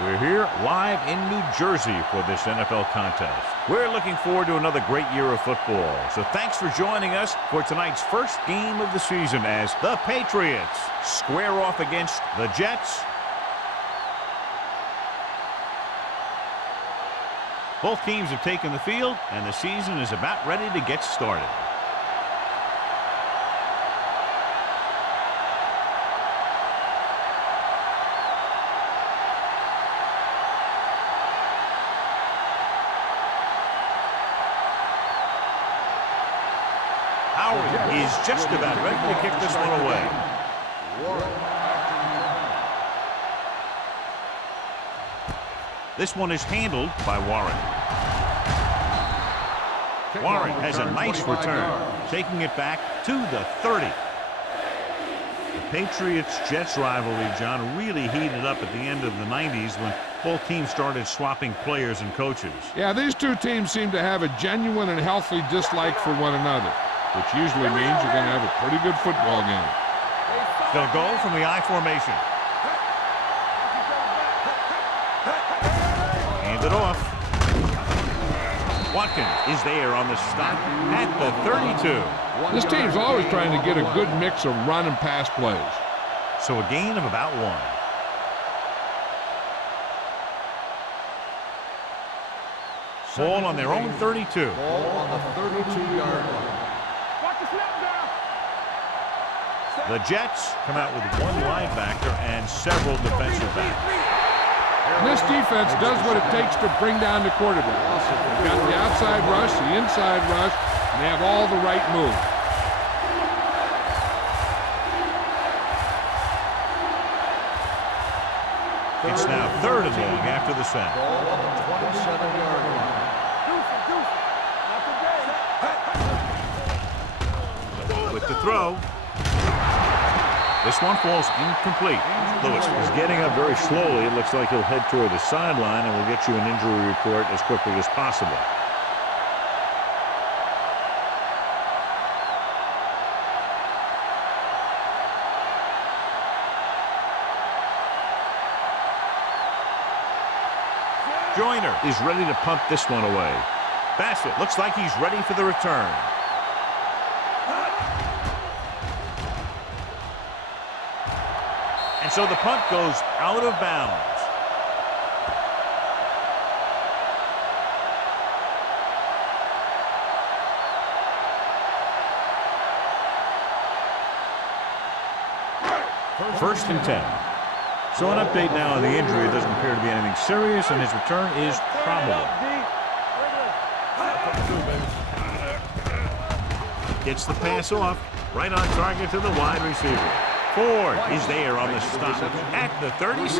We're here live in New Jersey for this NFL contest. We're looking forward to another great year of football. So thanks for joining us for tonight's first game of the season as the Patriots square off against the Jets. Both teams have taken the field, and the season is about ready to get started. Howard is just about ready to kick this one away. This one is handled by Warren. Warren has a nice return, taking it back to the 30. The Patriots-Jets rivalry, John, really heated up at the end of the 90s when both teams started swapping players and coaches. Yeah, these two teams seem to have a genuine and healthy dislike for one another, which usually means you're going to have a pretty good football game. They'll go from the I formation. Hand it off. Watkins is there on the stop at the 32. This team's always trying to get a good mix of run and pass plays. So a gain of about 1. Ball on their own 32. Ball on the 32-yard line. The Jets come out with one linebacker and several defensive backs. This defense does what it takes to bring down the quarterback. They've got the outside rush, the inside rush, and they have all the right moves. It's now 3rd and long after the snap. Ball on the 27-yard line. With the throw. This one falls incomplete. Lewis is getting up very slowly. It looks like he'll head toward the sideline, and we'll get you an injury report as quickly as possible. Joyner is ready to punt this one away. Bassett looks like he's ready for the return. And so the punt goes out of bounds. First and 10. So an update now on the injury. It doesn't appear to be anything serious, and his return is probable. Gets the pass off, right on target to the wide receiver. Ford is there on the stop at the 36.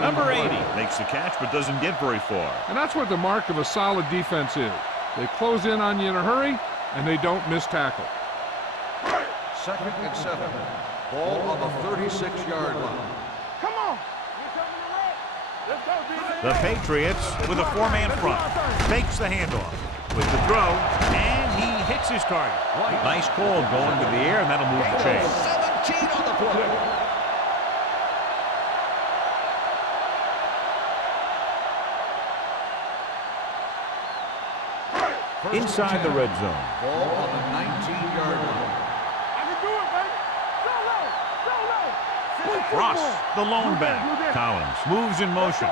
Number 80 makes the catch but doesn't get very far. And that's what the mark of a solid defense is. They close in on you in a hurry, and they don't miss tackle. 2nd and 7. Ball on the 36-yard line. Come on. The Patriots with a 4-man front. Fakes the handoff with the throw, and he hits his target. Nice call going to the air, and that'll move the chains. 17 on the play. Inside the red zone. Ball on the 19-yard line. I can do it, baby. Go low. Go low. Ross, the lone back. Collins moves in motion.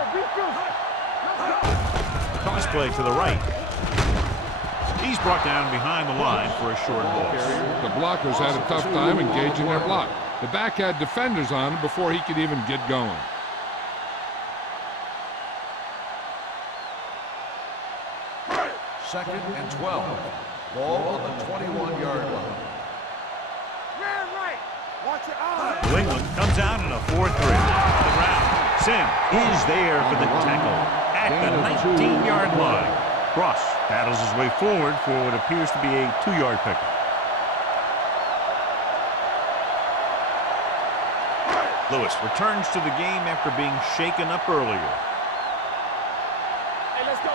Toss play to the right. He's brought down behind the line for a short loss. The blockers had a tough time engaging their block. The back had defenders on him before he could even get going. Second and 12. Ball on the 21-yard line. Man right. Watch your eyes. New England comes out in a 4-3. On the ground. Sim is there for the tackle at the 19-yard line. Ross battles his way forward for what appears to be a 2-yard pickup. Lewis returns to the game after being shaken up earlier. Hey, let's go.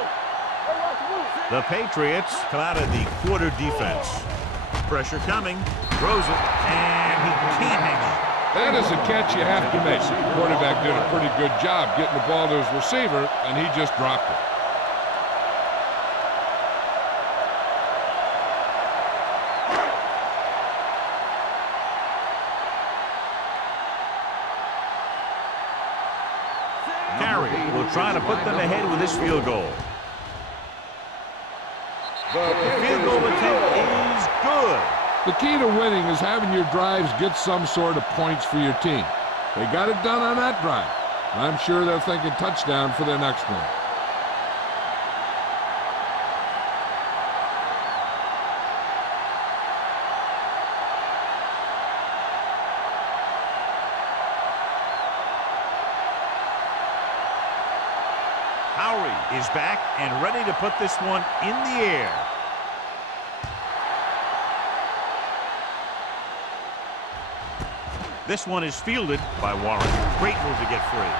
The Patriots come out of the quarter defense. Pressure coming, throws it, and he can't hang on. That is a catch you have to make. The quarterback did a pretty good job getting the ball to his receiver, and he just dropped it. Carey will try to put them ahead with this field goal. The field goal attempt is good. The key to winning is having your drives get some sort of points for your team. They got it done on that drive. I'm sure they're thinking touchdown for their next one. Is back and ready to put this one in the air. This one is fielded by Warren. Great move to get free.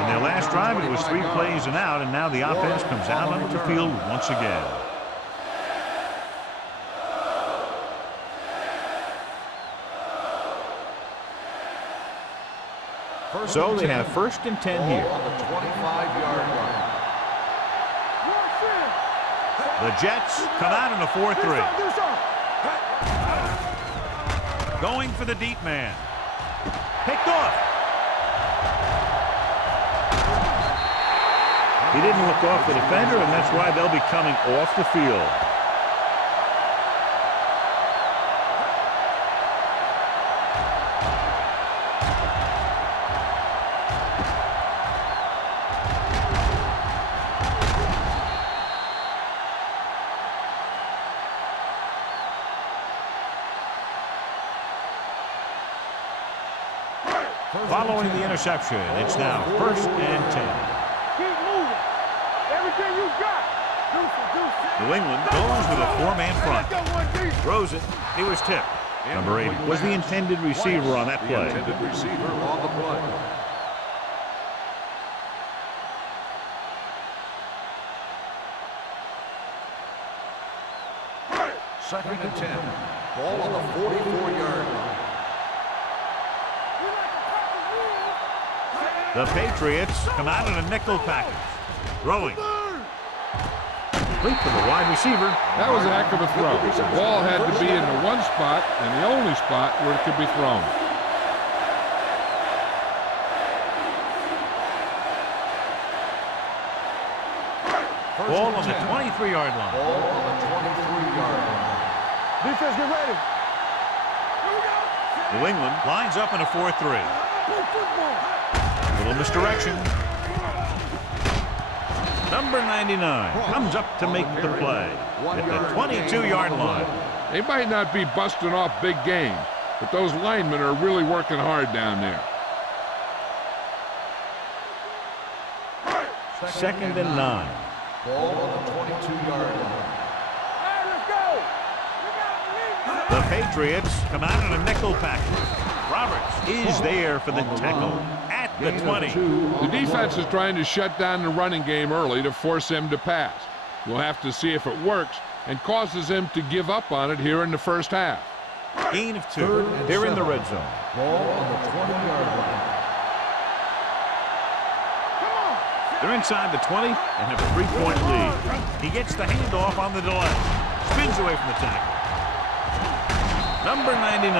In their last drive, it was 3 plays and out, and now the offense comes out onto the field once again. So they have 1st and 10 here. On the 25-yard line. The Jets come out in a 4-3. Going for the deep man. Picked off. He didn't look off the defender, and that's why they'll be coming off the field. Following the interception, it's now 1st and 10. Keep moving. Everything you got. New England goes with a 4-man front. Throws it. He was tipped. Number 80 was the intended receiver on that play. The intended receiver on the play. Second and 10. Ball on the 44-yard line. The Patriots come out in a nickel package. Throwing. Complete to the wide receiver. That was a heck of a throw. The ball had to be in the one spot and the only spot where it could be thrown. Ball on the 23-yard line. Ball on the 23-yard line. Defense, get ready. New England lines up in a 4-3. Little misdirection. Number 99 comes up to make the play at the 22-yard line. They might not be busting off big game, but those linemen are really working hard down there. 2nd and 9. Ball on the 22-yard line. The Patriots come out in a nickel package. Roberts is there for the tackle at the 20. The defense is trying to shut down the running game early to force him to pass. We'll have to see if it works and causes him to give up on it here in the first half. Gain of 2. They're in the red zone. Ball on the 20-yard line. They're inside the 20 and have a 3-point lead. He gets the handoff on the delay. Spins away from the tackle. Number 99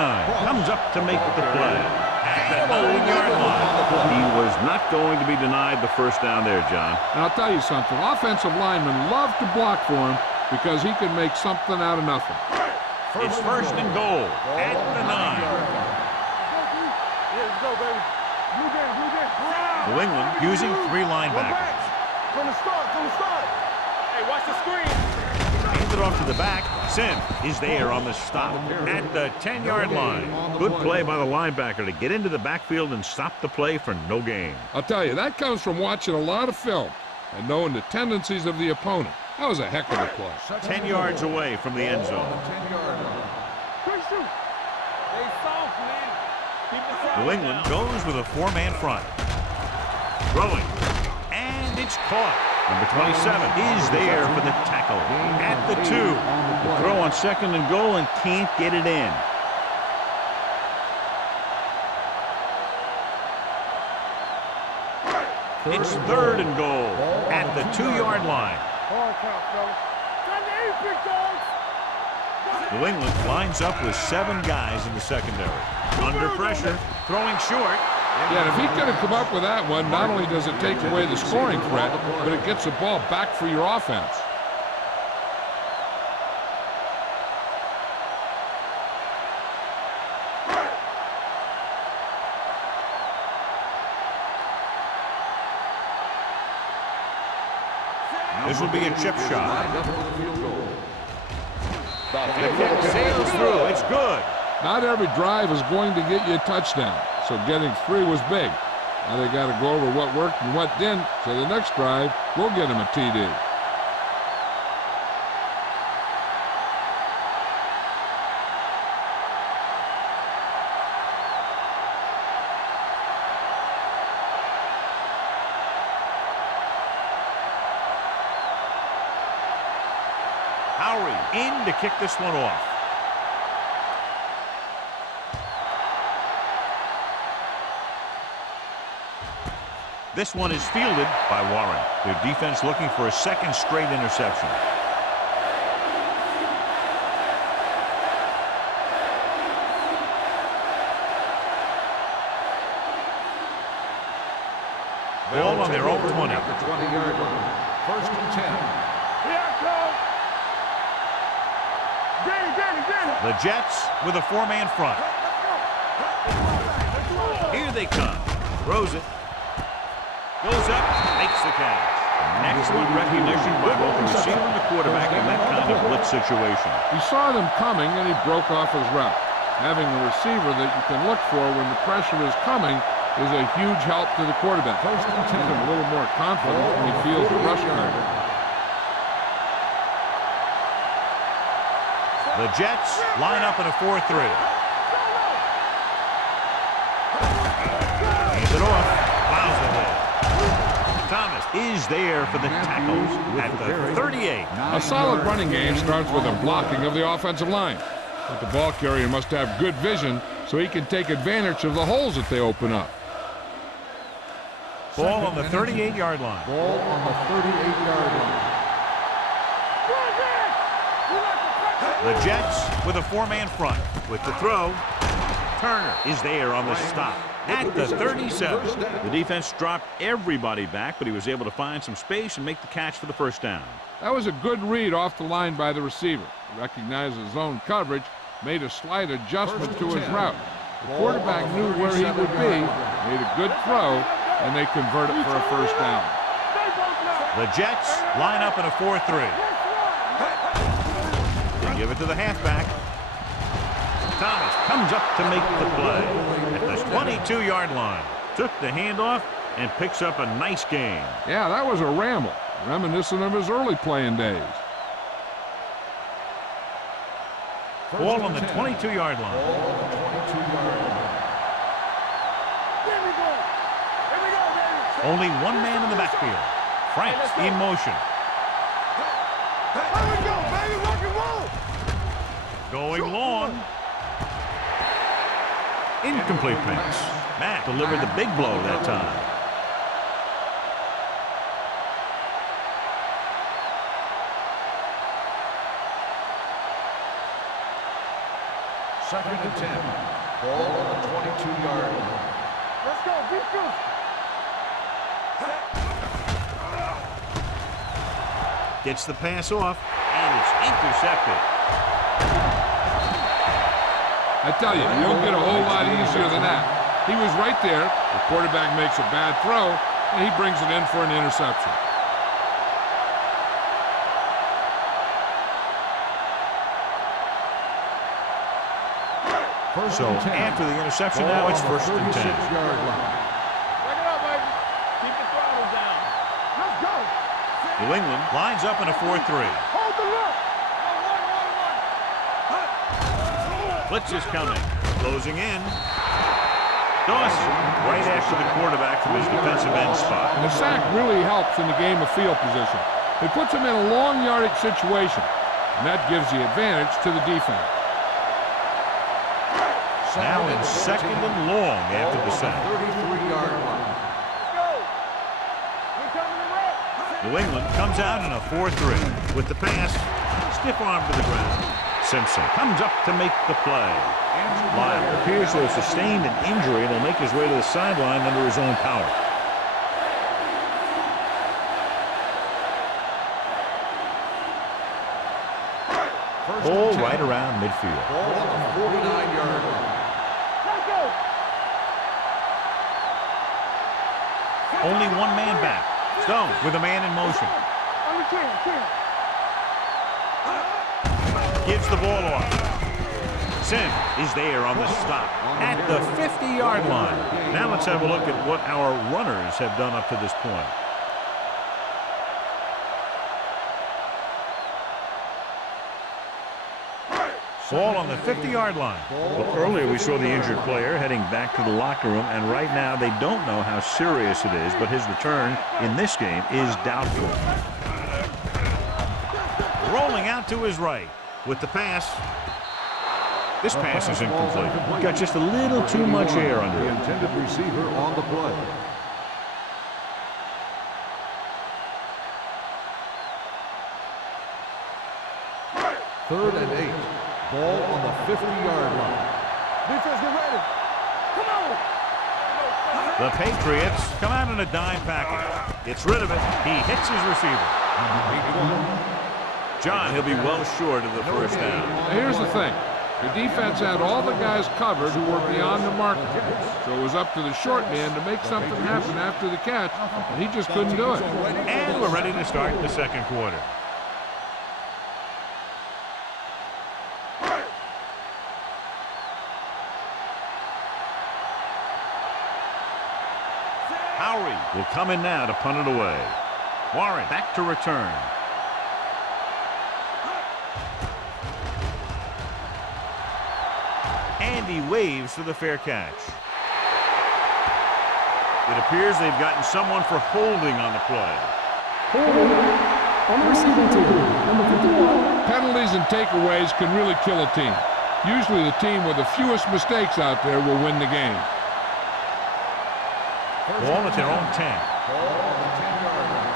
comes up to make the play at the 9-yard line. He was not going to be denied the first down there, John. And I'll tell you something. Offensive linemen love to block for him because he can make something out of nothing. It's 1st and goal at the 9. New England using 3 linebackers. From the start. Hey, watch the screen. Hands it off to the back. Sim is there on the stop at the 10-yard line. Good play by the linebacker to get into the backfield and stop the play for no gain. I'll tell you, that comes from watching a lot of film and knowing the tendencies of the opponent. That was a heck of a play. 10 yards away from the end zone. 10-yard line. New England goes with a 4-man front. Throwing. And it's caught. Number 27 is there for the tackle at the 2. The throw on 2nd and goal and can't get it in. It's 3rd and goal at the 2-yard line. Hard count, fellas. Time to eat, big dogs. New England lines up with 7 guys in the secondary. Under pressure, throwing short. Yeah, and if he could have come up with that one, not only does it take away the scoring threat, but it gets the ball back for your offense. This will be a chip shot. The kick sails through. It's good. Not every drive is going to get you a touchdown, so getting 3 was big. Now they got to go over what worked and what didn't, so the next drive will get him a TD. Howery in to kick this one off. This one is fielded by Warren. Their defense looking for a 2nd straight interception. Ball on their own 20. At the 20-yard line. 1st and 10. Here I come. Danny. The Jets with a 4-man front. Here they come. Throws it. Goes up, makes the catch. Excellent recognition by both the receiver and the quarterback in that kind of blitz situation. He saw them coming and he broke off his route. Having a receiver that you can look for when the pressure is coming is a huge help to the quarterback. Gives him a little more confidence when he feels the rush coming. The Jets line up in a 4-3. Hands it off. Plows ahead. Thomas is there for the tackles at the 38. A solid running game starts with a blocking of the offensive line. But the ball carrier must have good vision so he can take advantage of the holes that they open up. Ball on the 38-yard line. Ball on the 38-yard line. The Jets with a 4-man front. With the throw, Turner is there on the stop at the 37. The defense dropped everybody back, but he was able to find some space and make the catch for the 1st down. That was a good read off the line by the receiver. He recognized his zone coverage, made a slight adjustment to his route. The quarterback knew where he would be, made a good throw, and they convert it for a 1st down. The Jets line up in a 4-3. They give it to the halfback. Thomas comes up to make the play at the 22-yard line. Took the handoff and picks up a nice gain. Yeah, that was a ramble, reminiscent of his early playing days. Ball on the 22-yard line. Only 1 man in the backfield. Frank's in motion. Here we go, baby. Rock and roll. Going long. Incomplete pass. Mack delivered the big blow that time. Second and 10. Ball on the 22-yard line. Let's go, defense. Gets the pass off, and it's intercepted. I tell you, you don't get a whole lot easier than that. He was right there. The quarterback makes a bad throw, and he brings it in for an interception. So after the interception, now it's 1st and 10. Break it up, baby. Keep the throttle down. Let's go. New England lines up in a 4-3. Hold the look. Blitz is coming. Closing in. Dawson right after the quarterback from his defensive end spot. And the sack really helps in the game of field position. It puts them in a long yardage situation, and that gives the advantage to the defense. Now in 2nd and long after the sack. 33-yard line. Let's go. New England comes out in a 4-3. With the pass, stiff arm to the ground. Simpson comes up to make the play. Lyle appears to have sustained an injury and will make his way to the sideline under his own power. Ball right around midfield. Ball on the 49-yard line. Only one man back. Stone with a man in motion. Gives the ball off. Sim is there on the stop at the 50-yard line. Now let's have a look at what our runners have done up to this point. Ball on the 50-yard line. Well, earlier we saw the injured player heading back to the locker room, and right now they don't know how serious it is, but his return in this game is doubtful. Rolling out to his right with the pass. This pass is incomplete. Got just a little too much air under The it. intended receiver on the play. Third and 8. Ball on the 50-yard line. Defense, get ready. Come on. The Patriots come out in a dime package. Gets rid of it. He hits his receiver. John, he'll be well short of the first down. Now, here's the thing. The defense had all the guys covered who were beyond the marker. So it was up to the short man to make something happen after the catch, and he just couldn't do it. And we're ready to start the second quarter. Howery will come in now to punt it away. Warren back to return. And he waves for the fair catch. It appears they've gotten someone for holding on the play. On the receiving team, number 51. Penalties and takeaways can really kill a team. Usually the team with the fewest mistakes out there will win the game. Ball at their own 10. Ball on the 10-yard line.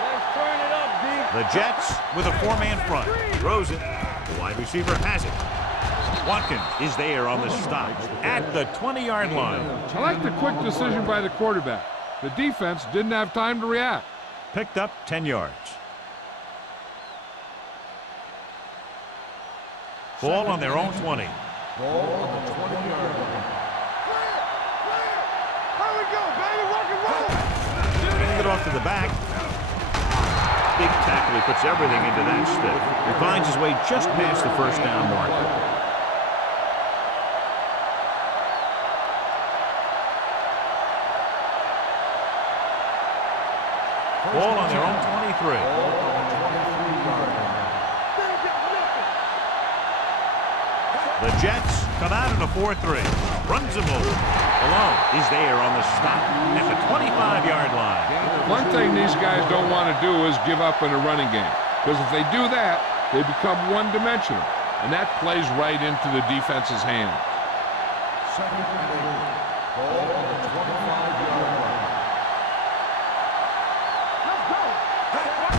Let's turn it up, D. The Jets with a four-man front. Throws it. The wide receiver has it. Watkins is there on the stop at the 20-yard line. I like the quick decision by the quarterback. The defense didn't have time to react. Picked up 10 yards. Ball on their own 20. Ball on the 20-yard line. Here we go, baby. Rock and roll. Getting it off to the back. Big tackle. He puts everything into that stick. He finds his way just past the first down marker. Ball on their own 23. Ball on the 23-yard line. The Jets come out in a 4-3. Runs him over. Malone is there on the stop at the 25-yard line. One thing these guys don't want to do is give up in a running game. Because if they do that, they become one-dimensional. And that plays right into the defense's hands. Second and 8. Ball on the 25-yard line.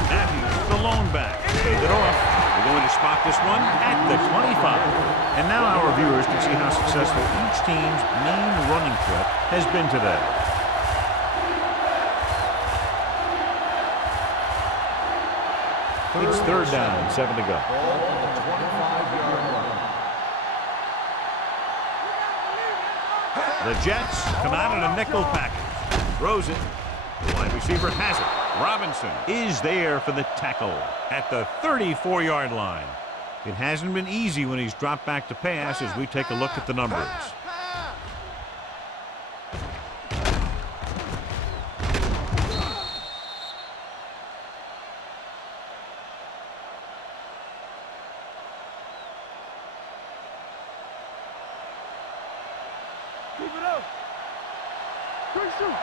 Matthews, the lone back. Fade it off. We're going to spot this one at the 25. And now our viewers can see how successful each team's main running threat has been today. It's third down and 7 to go. Ball on the 25-yard line. The Jets come out in a nickel package. Throws it. The wide receiver has it. Robinson is there for the tackle at the 34-yard line. It hasn't been easy when he's dropped back to pass as we take a look at the numbers. Keep it up. Quick shoot.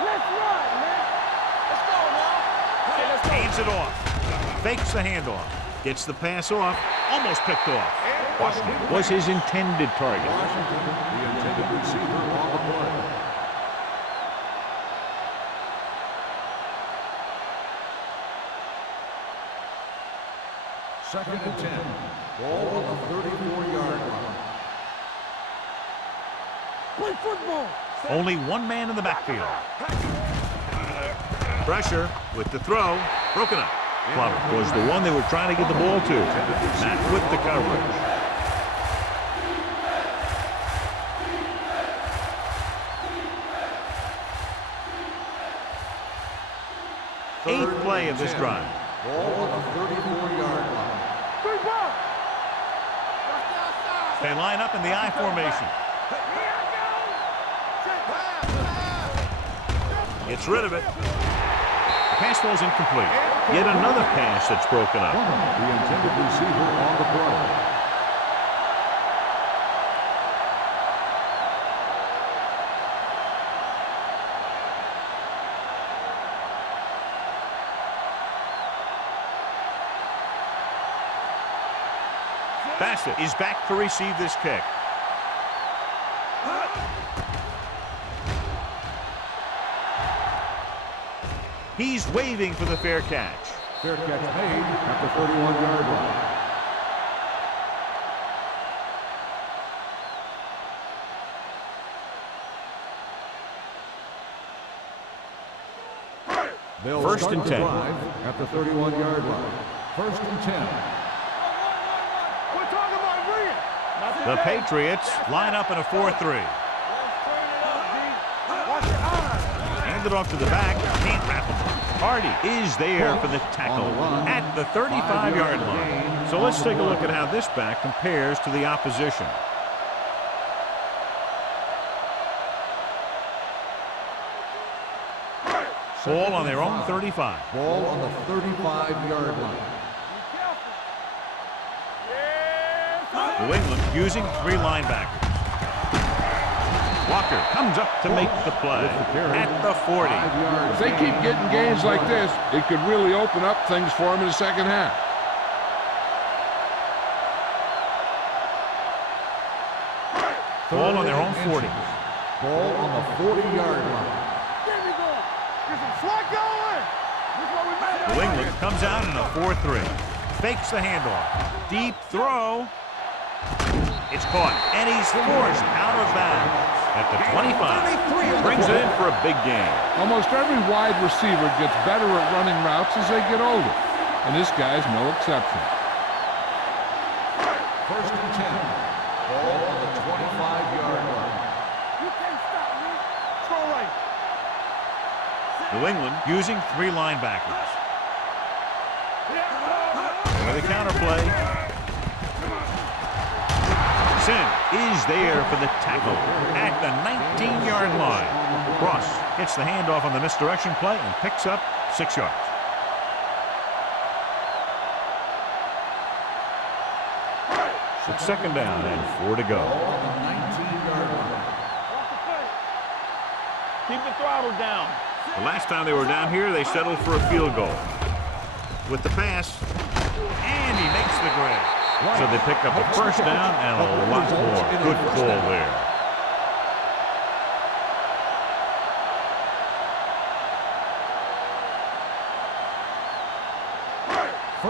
Let's run, man. Let's go, now. Okay, let's go. Hands it off. Fakes the handoff. Gets the pass off. Almost picked off. Washington was his intended target. Washington, the intended receiver on the play. Second and 10. Ball on the 34-yard line. Play football. Only one man in the backfield. Pressure with the throw. Broken up. Clover was the one they were trying to get the ball to. Not with the coverage. Eighth play of this drive. Ball on the 34-yard line. They line up in the I formation. Gets rid of it. The pass falls incomplete. Yet another pass that's broken up. The intended receiver on the play. Bassett is back to receive this kick. He's waving for the fair catch. Fair catch made at the 31-yard line. They'll First start and the 10. drive at the 31-yard line. First and 10. The Patriots line up in a 4-3. Hand it off to the back. Can't wrap him up. Hardy is there for the tackle at the 35-yard line. So let's take a look at how this back compares to the opposition. Ball on their own 35. Ball on the 35-yard line. New England using three linebackers. Walker comes up to make the play at the 40. If they keep getting games like this, it could really open up things for them in the second half. Ball on their own 40. Ball on the 40-yard line. New England comes out in a 4-3. Fakes the handoff. Deep throw. It's caught, and he's forced out of bounds at the 25. Brings it in for a big gain. Almost every wide receiver gets better at running routes as they get older, and this guy's no exception. First and 10. Ball on the 25-yard line. You can't stop me. Throw right. New England using three linebackers. With a counterplay. Sin is there for the tackle at the 19-yard line. Ross gets the handoff on the misdirection play and picks up 6 yards. It's second down and 4 to go. On the 19-yard line. Keep the throttle down. The last time they were down here, they settled for a field goal. With the pass, and he makes the grab. So they pick up a first down and a lot more. Good call there.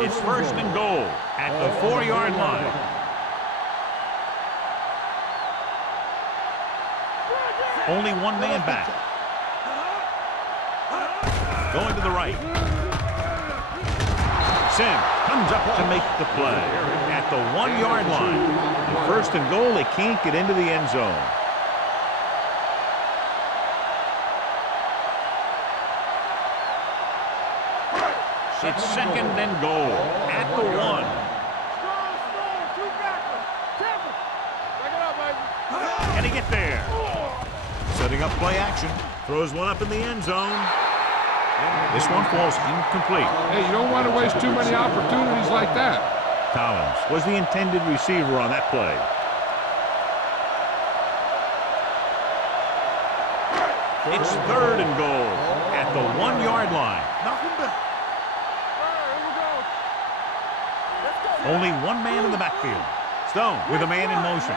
It's first and goal at the 4-yard line. Only one man back. Going to the right. Sim comes up to make the play at the 1-yard line. And first and goal, they can't get into the end zone. It's second and goal at the 1. Strong, two backwards. Temple. Back it up, baby. Can he get there? Setting up play action. Throws one up in the end zone. This one falls incomplete. Hey, you don't want to waste too many opportunities like that. Collins was the intended receiver on that play. It's third and goal at the 1-yard line. Nothing back. All right, here we go. Let's go. Only one man in the backfield. Stone with a man in motion.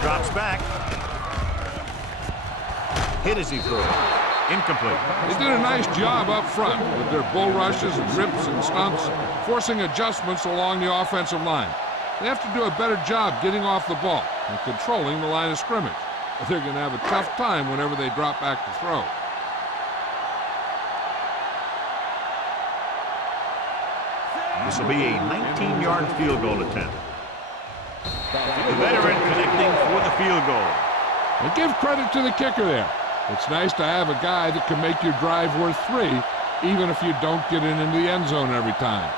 Drops back. Hit as he throws. Incomplete. They did a nice job up front with their bull rushes and rips and stunts, forcing adjustments along the offensive line. They have to do a better job getting off the ball and controlling the line of scrimmage. They're going to have a tough time whenever they drop back to throw. This will be a 19-yard field goal attempt. The veteran connecting for the field goal. And give credit to the kicker there. It's nice to have a guy that can make your drive worth 3, even if you don't get into the end zone every time.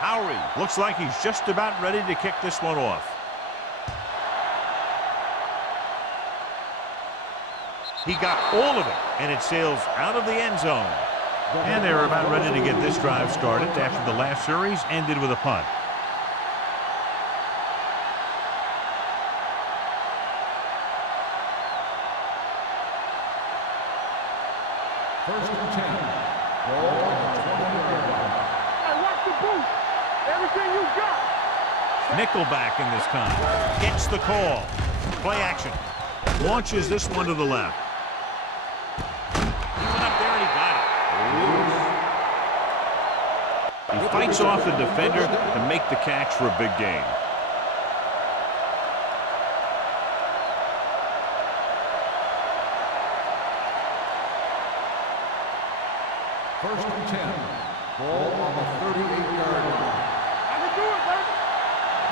Howery looks like he's just about ready to kick this one off. He got all of it, and it sails out of the end zone. And they're about ready to get this drive started after the last series ended with a punt. First and 10. Ball on the 20-yard line. Hey, watch the boot. Everything you got. Nickelback in this time. Gets the call. Play action. Launches this one to the left. He went up there and he got it. He fights off the defender to make the catch for a big gain. First and 10. Ball on the 38-yard line. I can do it, baby.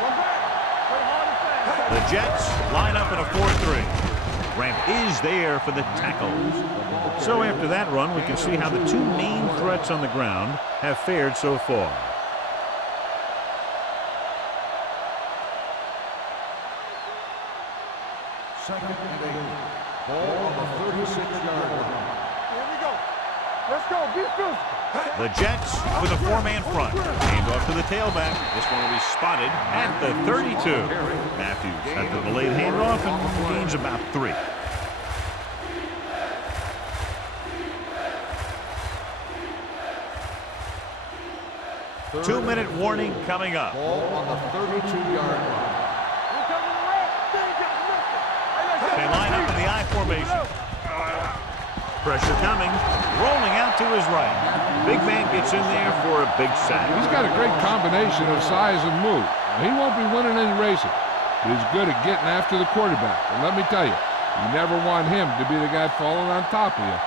One back. Play hard and fast. The Jets line up in a 4-3. Ramp is there for the tackles. So after that run, we can see how the two main threats on the ground have fared so far. Second and 8. Ball on the 36-yard line. Here we go. Let's go. Be physical. The Jets with a four-man front. Hand off to the tailback. This one will be spotted at the 32. Matthews at the delayed handoff and gains about 3. Two-minute warning coming up. Ball on the 32-yard line. Here comes the red. They ain't got nothing. Hey, let's go. They line up in the I formation. Pressure coming. Rolling out to his right. Big man gets in there for a big sack. He's got a great combination of size and move. Now, he won't be winning any races, but he's good at getting after the quarterback. And let me tell you, you never want him to be the guy falling on top of you.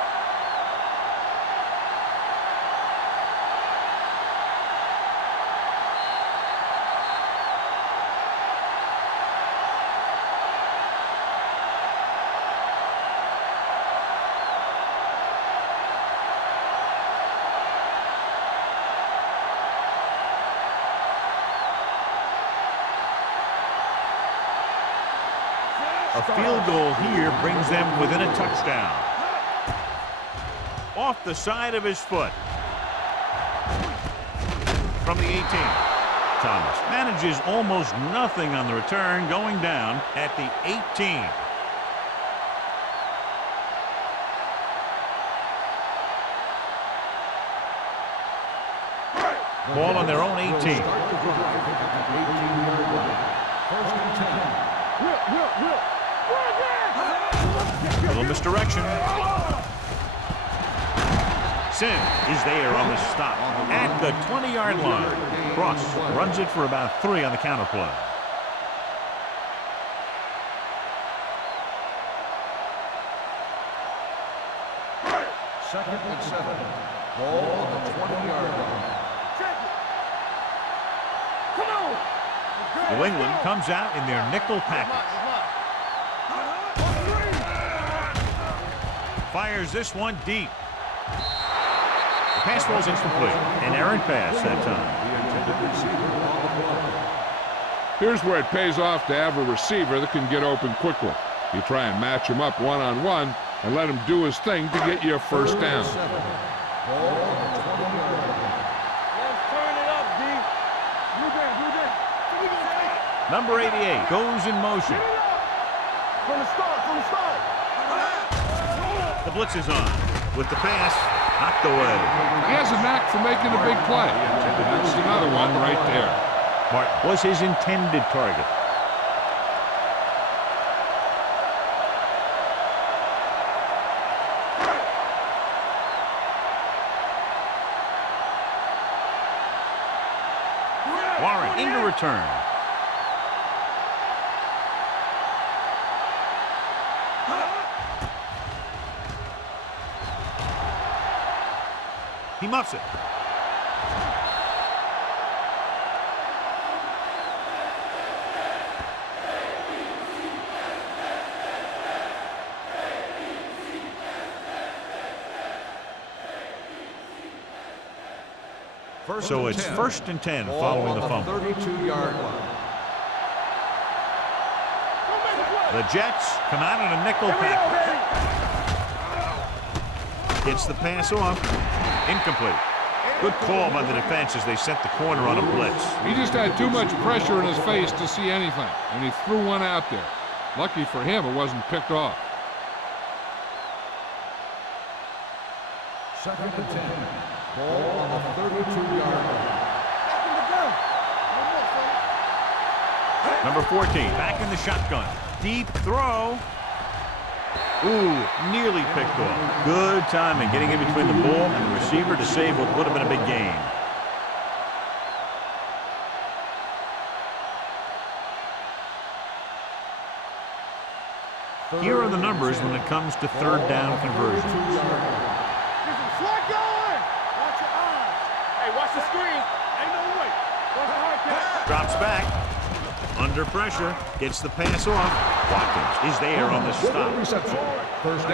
A field goal here brings them within a touchdown. Off the side of his foot. From the 18. Thomas manages almost nothing on the return, going down at the 18. Ball on their own 18. Start the drive at the 18-yard line. First and 10. Will. Little misdirection. Sin is there on the stop at the 20-yard line. Cross runs it for about 3 on the counter play. Second and 7. Ball on the 20-yard line. Come on. New England comes out in their nickel package. Fires this one deep. The pass falls incomplete. An errant pass that time. Here's where it pays off to have a receiver that can get open quickly. You try and match him up one-on-one and let him do his thing to get you a first down. Ball on the 20-yard line. Let's turn it up, D. Blue Jay. Number 88 goes in motion. From the start. The blitz is on. With the pass, knocked away. He has a knack for making a big play. That's another one right there. Martin was his intended target. Warren into return. He muffs it. So it's 1st and 10 following the fumble. 32-yard line. The Jets come out in a nickel package. Gets the pass off. Incomplete. Good call by the defense as they sent the corner on a blitz. He just had too much pressure in his face to see anything, and he threw one out there. Lucky for him, it wasn't picked off. 2nd and 10. Ball on the 32-yard line. Number 14 back in the shotgun. Deep throw. Ooh, nearly picked off. Good timing getting in between the ball and the receiver to save what would have been a big gain. Here are the numbers when it comes to 3rd down conversions. Watch the screen. Ain't no way. Drops back. Under pressure. Gets the pass off. Watkins is there on the stop.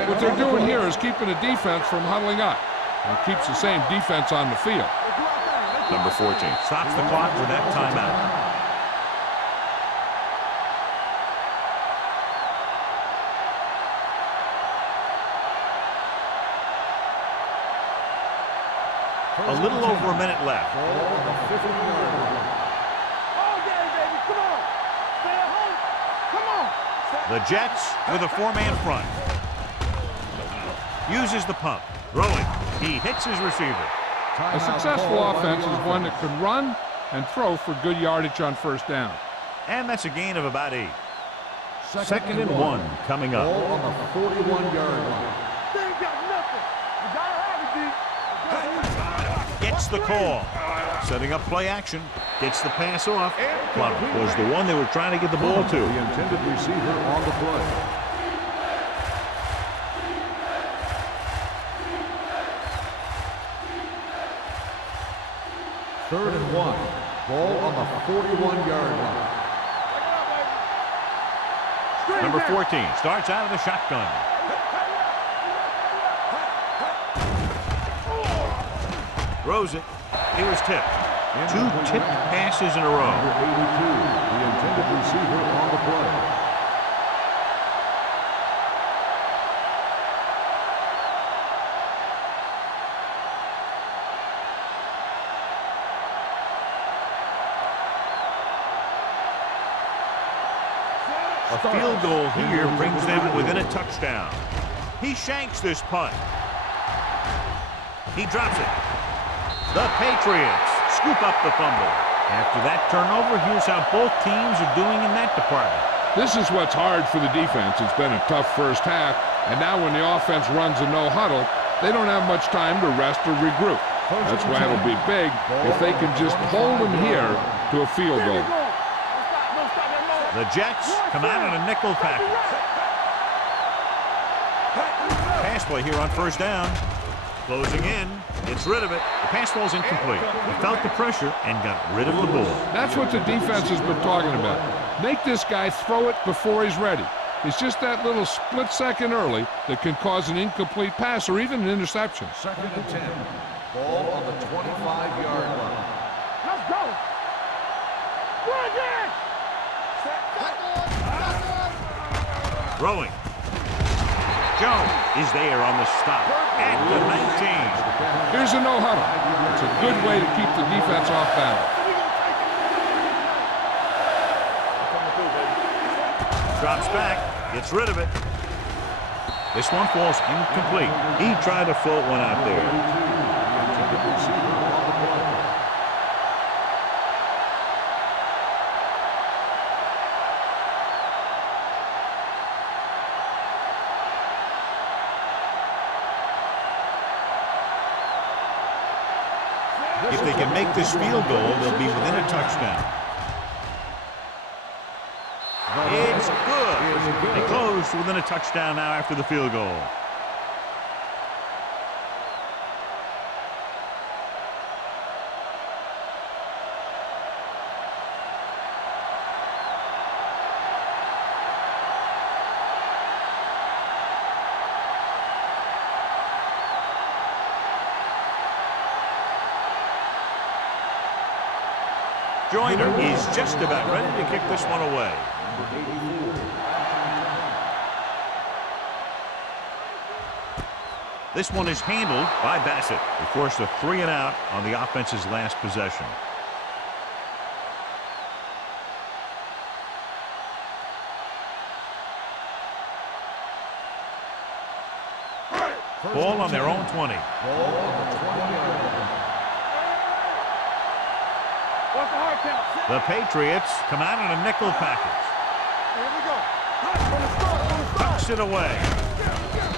What they're doing here is keeping the defense from huddling up. And keeps the same defense on the field. Number 14 stops the clock with that timeout. A little over a minute left. Ball on the 50-yard line. All game, baby. Come on. Stay at home. Come on. The Jets with a 4-man front. Uses the pump. Throwing. He hits his receiver. A successful offense is one that can run and throw for good yardage on 1st down. And that's a gain of about 8. 2nd and 1 coming up. Ball on the 41-yard line. They ain't got nothing. You gotta have it, D. Gets the call. Setting up play action. Gets the pass off. Clough was the one they were trying to get the ball to. The intended receiver on the play. Third and 1. Ball on the 41-yard line. Number 14 starts out of the shotgun. Throws it. He was tipped. 2 tipped passes in a row. Number 82, the intended receiver on the play. A field goal here brings them within a touchdown. He shanks this punt. He drops it. The Patriots scoop up the fumble. After that turnover, here's how both teams are doing in that department. This is what's hard for the defense. It's been a tough 1st half, and now when the offense runs a no huddle, they don't have much time to rest or regroup. That's why it'll be big if they can just hold them here to a field goal. The Jets come out in a nickel package. Pass play here on 1st down. Closing in. Gets rid of it. The pass ball's incomplete. He felt the pressure and got rid of the ball. That's what the defense has been talking about. Make this guy throw it before he's ready. It's just that little split second early that can cause an incomplete pass or even an interception. 2nd and 10. Ball on the 25-yard line. Let's go. Run again. Throwing. Jones is there on the stop at the 19. Here's a no huddle. It's a good way to keep the defense off balance. Drops back, gets rid of it. This one falls incomplete. He tried to float one out there. If they can make this field goal, they'll be within a touchdown. It's good. They close within a touchdown now after the field goal. Joyner is just about ready to kick this one away. This one is handled by Bassett. They forced a 3 and out on the offense's last possession. Ball on their own 20. The Patriots come out in a nickel package. Here we go. Tucks it away.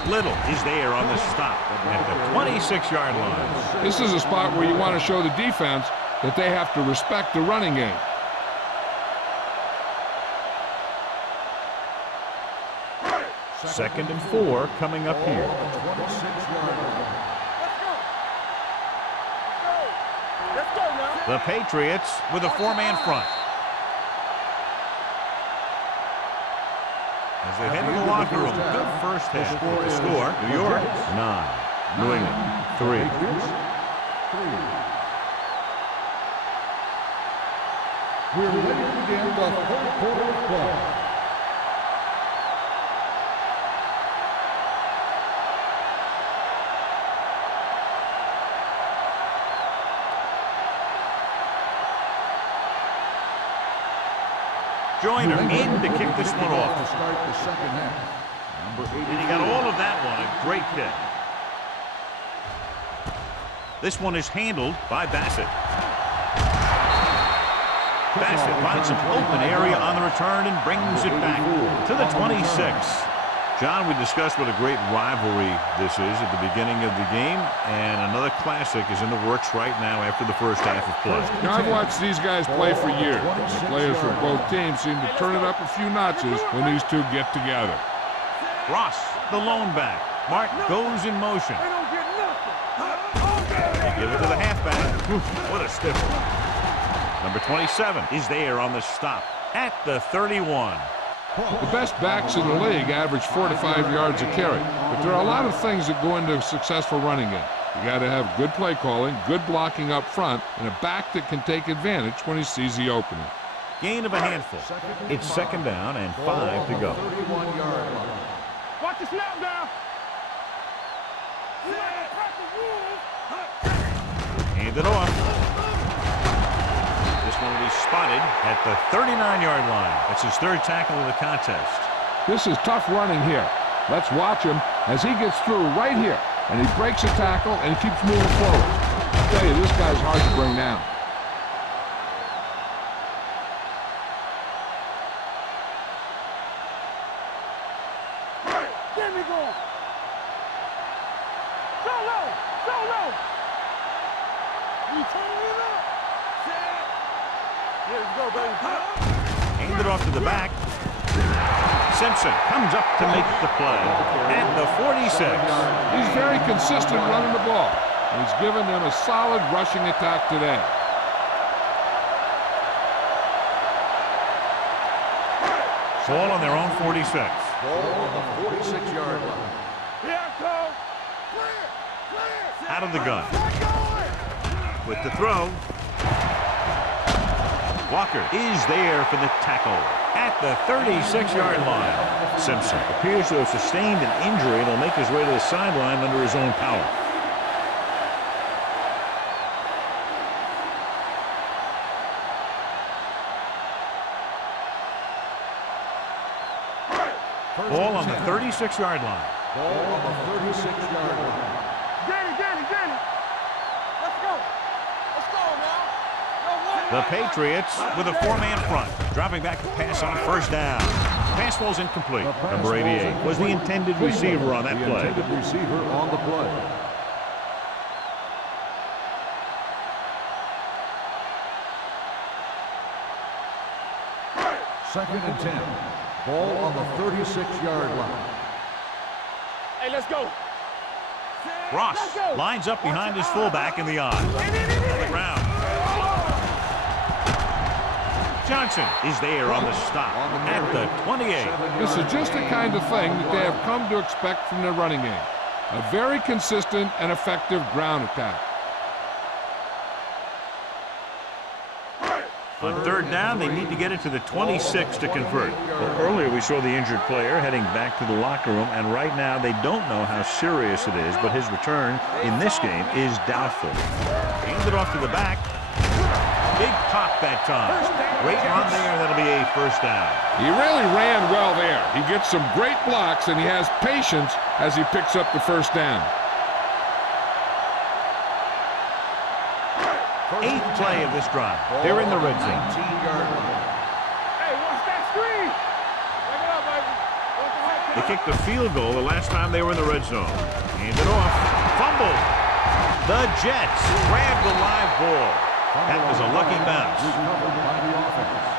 Little is there on the stop at the 26-yard line. This is a spot where you want to show the defense that they have to respect the running game. Second and 4 coming up here. The Patriots with a 4-man front. As they head to the locker room, good first half. The score, New York 9, New England 3. We're ready to begin the third quarter of play. Joyner in to kick this one off. To start the second half. And he got all of that one. A great kick. This one is handled by Bassett. Bassett finds an open area on the return and brings it back to the 26. John, we discussed what a great rivalry this is at the beginning of the game, and another classic is in the works right now after the first half of play. Now, I've watched these guys play for years. The players for both teams seem to turn it up a few notches when these two get together. Ross, the lone back. Martin goes in motion. They give it to the halfback. What a stiff one. Number 27 is there on the stop at the 31. The best backs in the league average 4 to 5 yards a carry, but there are a lot of things that go into a successful running game. You got to have good play calling, good blocking up front, and a back that can take advantage when he sees the opening. Gain of a handful. It's second down and 5 to go. Watch the snap down. Hand it off. This one will be spotted at the 39-yard line. That's his third tackle of the contest. This is tough running here. Let's watch him as he gets through right here. And he breaks a tackle and he keeps moving forward. I tell you, this guy's hard to bring down. There we go. So low. So low. You turning it up. Here we go, baby. Hand it off to the back. Simpson comes up to make the play at the 46. He's very consistent running the ball. He's given them a solid rushing attack today. Ball on their own 46. Ball on the 46-yard line. Here, go. Out of the gun. With the throw. Walker is there for the tackle at the 36-yard line. Simpson appears to have sustained an injury and will make his way to the sideline under his own power. Ball on the 36-yard line. Ball on the 36-yard line. Danny. Let's go. Let's go now. The Patriots with a four-man front. Dropping back to pass on first down. Pass ball's incomplete. Number 88 was the intended receiver on that play. The intended receiver on the play. Second and 10. Ball on the 36-yard line. Hey, let's go. Ross lines up behind his fullback in the on the ground. Johnson is there on the stop at the 28. This is just the kind of thing that they have come to expect from their running game. A very consistent and effective ground attack. On third down, they need to get it to the 26 to convert. Well, earlier we saw the injured player heading back to the locker room, and right now they don't know how serious it is, but his return in this game is doubtful. Hands it off to the back. Big pop that time. Great run there, that'll be a first down. He really ran well there. He gets some great blocks, and he has patience as he picks up the first down. Eighth play of this drive. They're in the red zone. 19-yard line. Hey, watch that screen. Bring it up, baby. Watch the high They kicked the field goal the last time they were in the red zone. Hand it off. Fumble. The Jets grab the live ball. That was a lucky bounce. Recovered by the offense.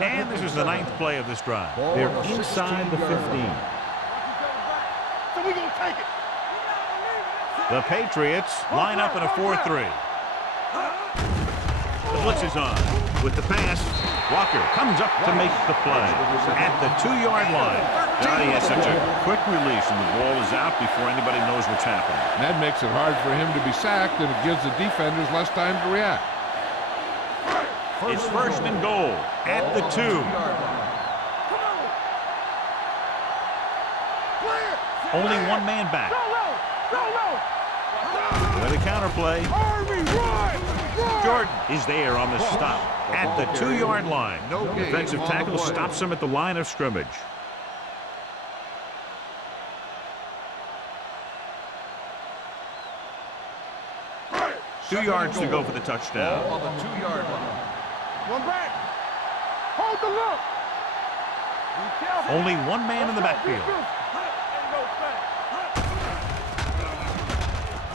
And this is the ninth play of this drive. They're inside the 15. So we gonna take it. The Patriots line up in a 4-3. The blitz is on. With the pass, Walker comes up to make the play at the 2-yard line. God, he has such a quick release, and the ball is out before anybody knows what's happening. That makes it hard for him to be sacked, and it gives the defenders less time to react. It's first and goal at the 2. Only one man back. With a counter play. Jordan is there on the stop at the 2-yard line. Defensive tackle stops him at the line of scrimmage. Two yards to go for the touchdown. On the 2-yard line. One back. Hold the look. Only one man in the backfield.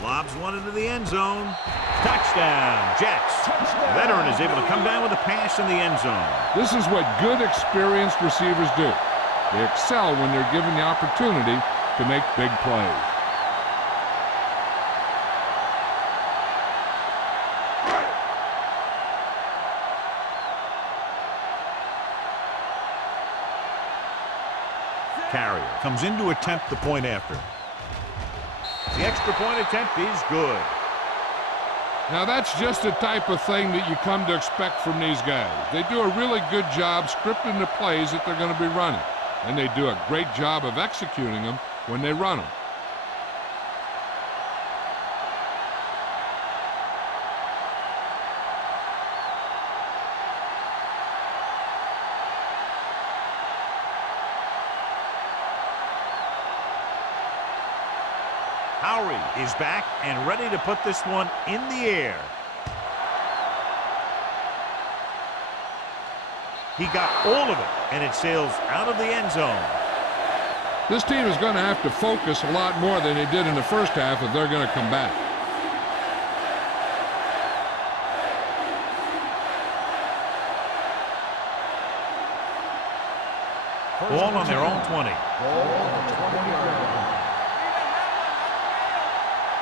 Lobs one into the end zone. Touchdown, Jets. Veteran is able to come down with a pass in the end zone. This is what good, experienced receivers do. They excel when they're given the opportunity to make big plays. Carrier comes in to attempt the point after. The extra point attempt is good. Now that's just the type of thing that you come to expect from these guys. They do a really good job scripting the plays that they're going to be running. And they do a great job of executing them when they run them. Howery is back and ready to put this one in the air. He got all of it, and it sails out of the end zone. This team is going to have to focus a lot more than they did in the first half if they're going to come back. Ball on their own 20. Ball on the 20-yard line.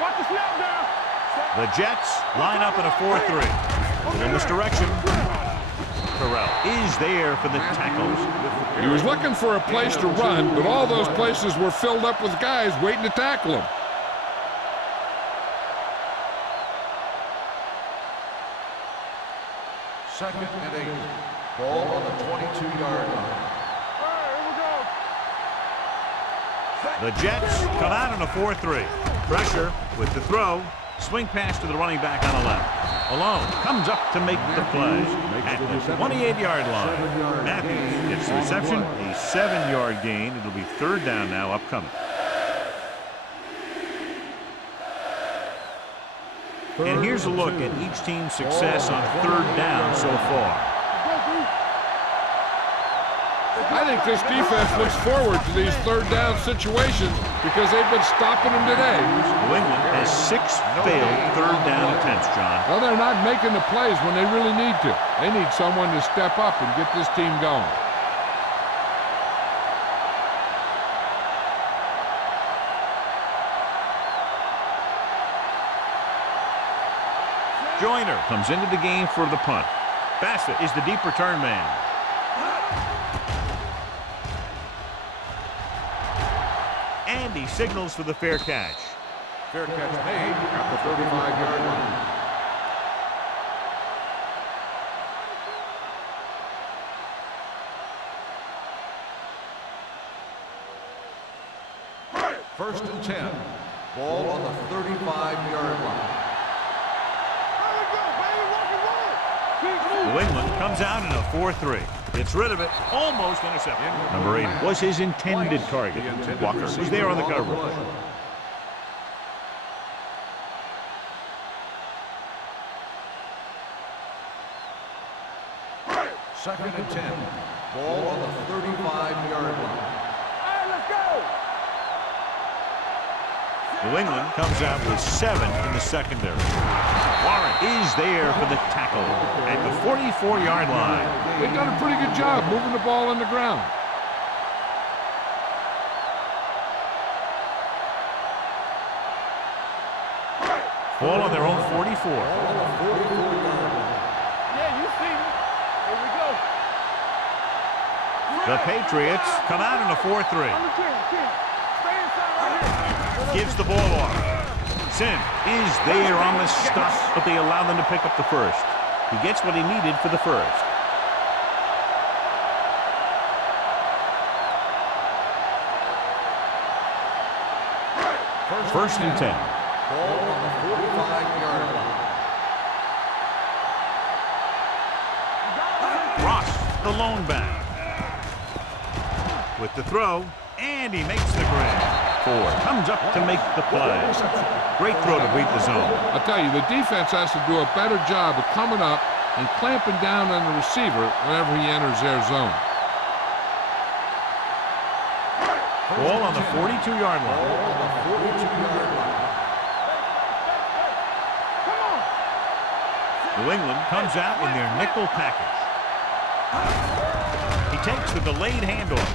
Watch the snap down. The Jets line up in a 4-3. In this direction, Terrell is there for the tackles. He was looking for a place to run, but all those places were filled up with guys waiting to tackle him. Second and 8. Ball on the 22-yard line. The Jets come out in a 4-3. Pressure with the throw. Swing pass to the running back on the left. Alone, comes up to make the play at the 28-yard line. Matthews gets the reception, a 7-yard gain. It'll be third down now upcoming. And here's a look at each team's success on third down so far. I think this defense looks forward to these third down situations because they've been stopping them today. New England has 6 failed third down attempts, John. Well, they're not making the plays when they really need to. They need someone to step up and get this team going. Joyner comes into the game for the punt. Bassett is the deep return man. And he signals for the fair catch. Fair catch made at the 35-yard line. First and 10. Ball on the 35-yard line. New England comes out in a 4-3. Gets rid of it. Almost intercepted. Number 8 was his intended target. Walker was there on the coverage. Second and 10. Ball on the 35-yard line. New England comes out with 7 in the secondary. Warren is there for the tackle at the 44-yard line. They've done a pretty good job moving the ball on the ground. Ball on their own 44. Yeah, you see me. Here we go. The Patriots come out in a 4-3. Stay inside right here. Gives the ball off. Sin is there on the stop, but they allow them to pick up the first. He gets what he needed for the first. First and 10. Ball on the 45-yard line. Ross, the lone back. With the throw, and he makes the grab. Ford comes up to make the play. Great throw to beat the zone. I'll tell you, the defense has to do a better job of coming up and clamping down on the receiver whenever he enters their zone. Ball on the 42-yard line. Ball on the 42-yard line. New England comes out in their nickel package. He takes the delayed handoff.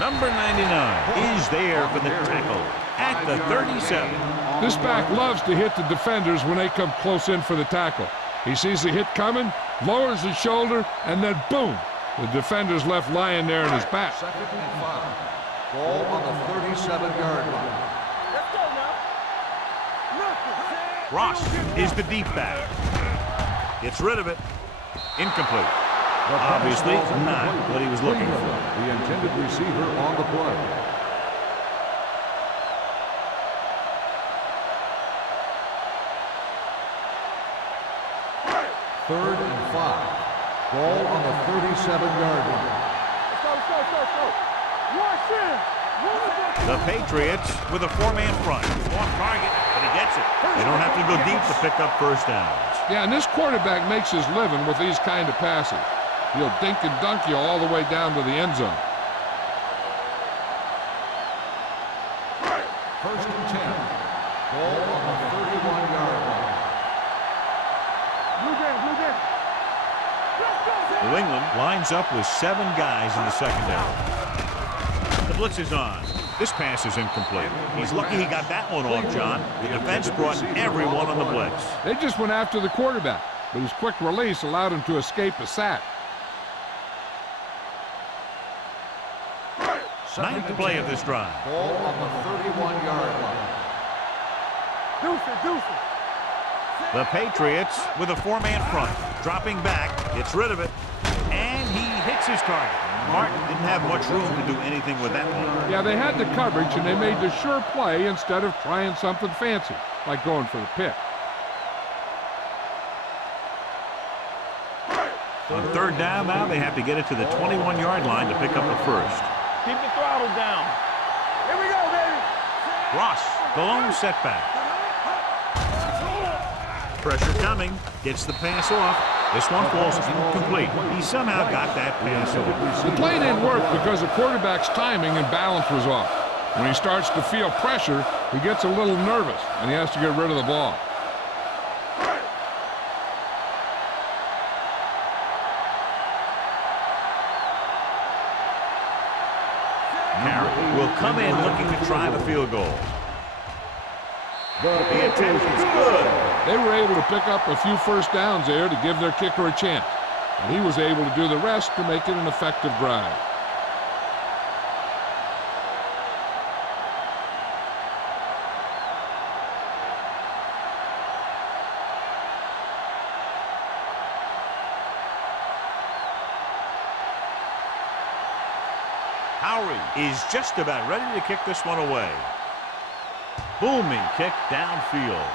Number 99 is there for the tackle at the 37. This back loves to hit the defenders when they come close in for the tackle. He sees the hit coming, lowers his shoulder, and then boom, the defender's left lying there in his back. Second and 5. Ball on the 37-yard line. Let's go now. Ross is the deep back. Gets rid of it. Incomplete. Obviously not what he was looking for. The intended receiver on the play. Third and 5. Ball on the 37-yard line. Let's go. Watch in. The Patriots with a 4-man front. Off target, but he gets it. They don't have to go deep to pick up first downs. Yeah, and this quarterback makes his living with these kind of passes. He'll dink and dunk you all the way down to the end zone. First and 10. Ball on the 31-yard line. Blue game. Let's go. New England lines up with 7 guys in the secondary. The blitz is on. This pass is incomplete. He's lucky he got that one off, John. The defense brought everyone on the blitz. They just went after the quarterback, but his quick release allowed him to escape a sack. Ninth play of this drive. Ball on the 31-yard line. Deuce. The Patriots with a 4-man front. Dropping back, gets rid of it, and he hits his target. Martin didn't have much room to do anything with that one. Yeah, they had the coverage, and they made the sure play instead of trying something fancy. like going for the pick. On third down now, they have to get it to the 21-yard line to pick up the first. Keep the throttle down. Here we go, baby. Ross, the lone setback. Pressure coming, gets the pass off. This one falls incomplete. He somehow got that pass off. The play didn't work because the quarterback's timing and balance was off. When he starts to feel pressure, he gets a little nervous, and he has to get rid of the ball. Will come in looking to try the field goal. The attempt is good. They were able to pick up a few first downs there to give their kicker a chance. And he was able to do the rest to make it an effective drive. Is just about ready to kick this one away. Booming kick downfield.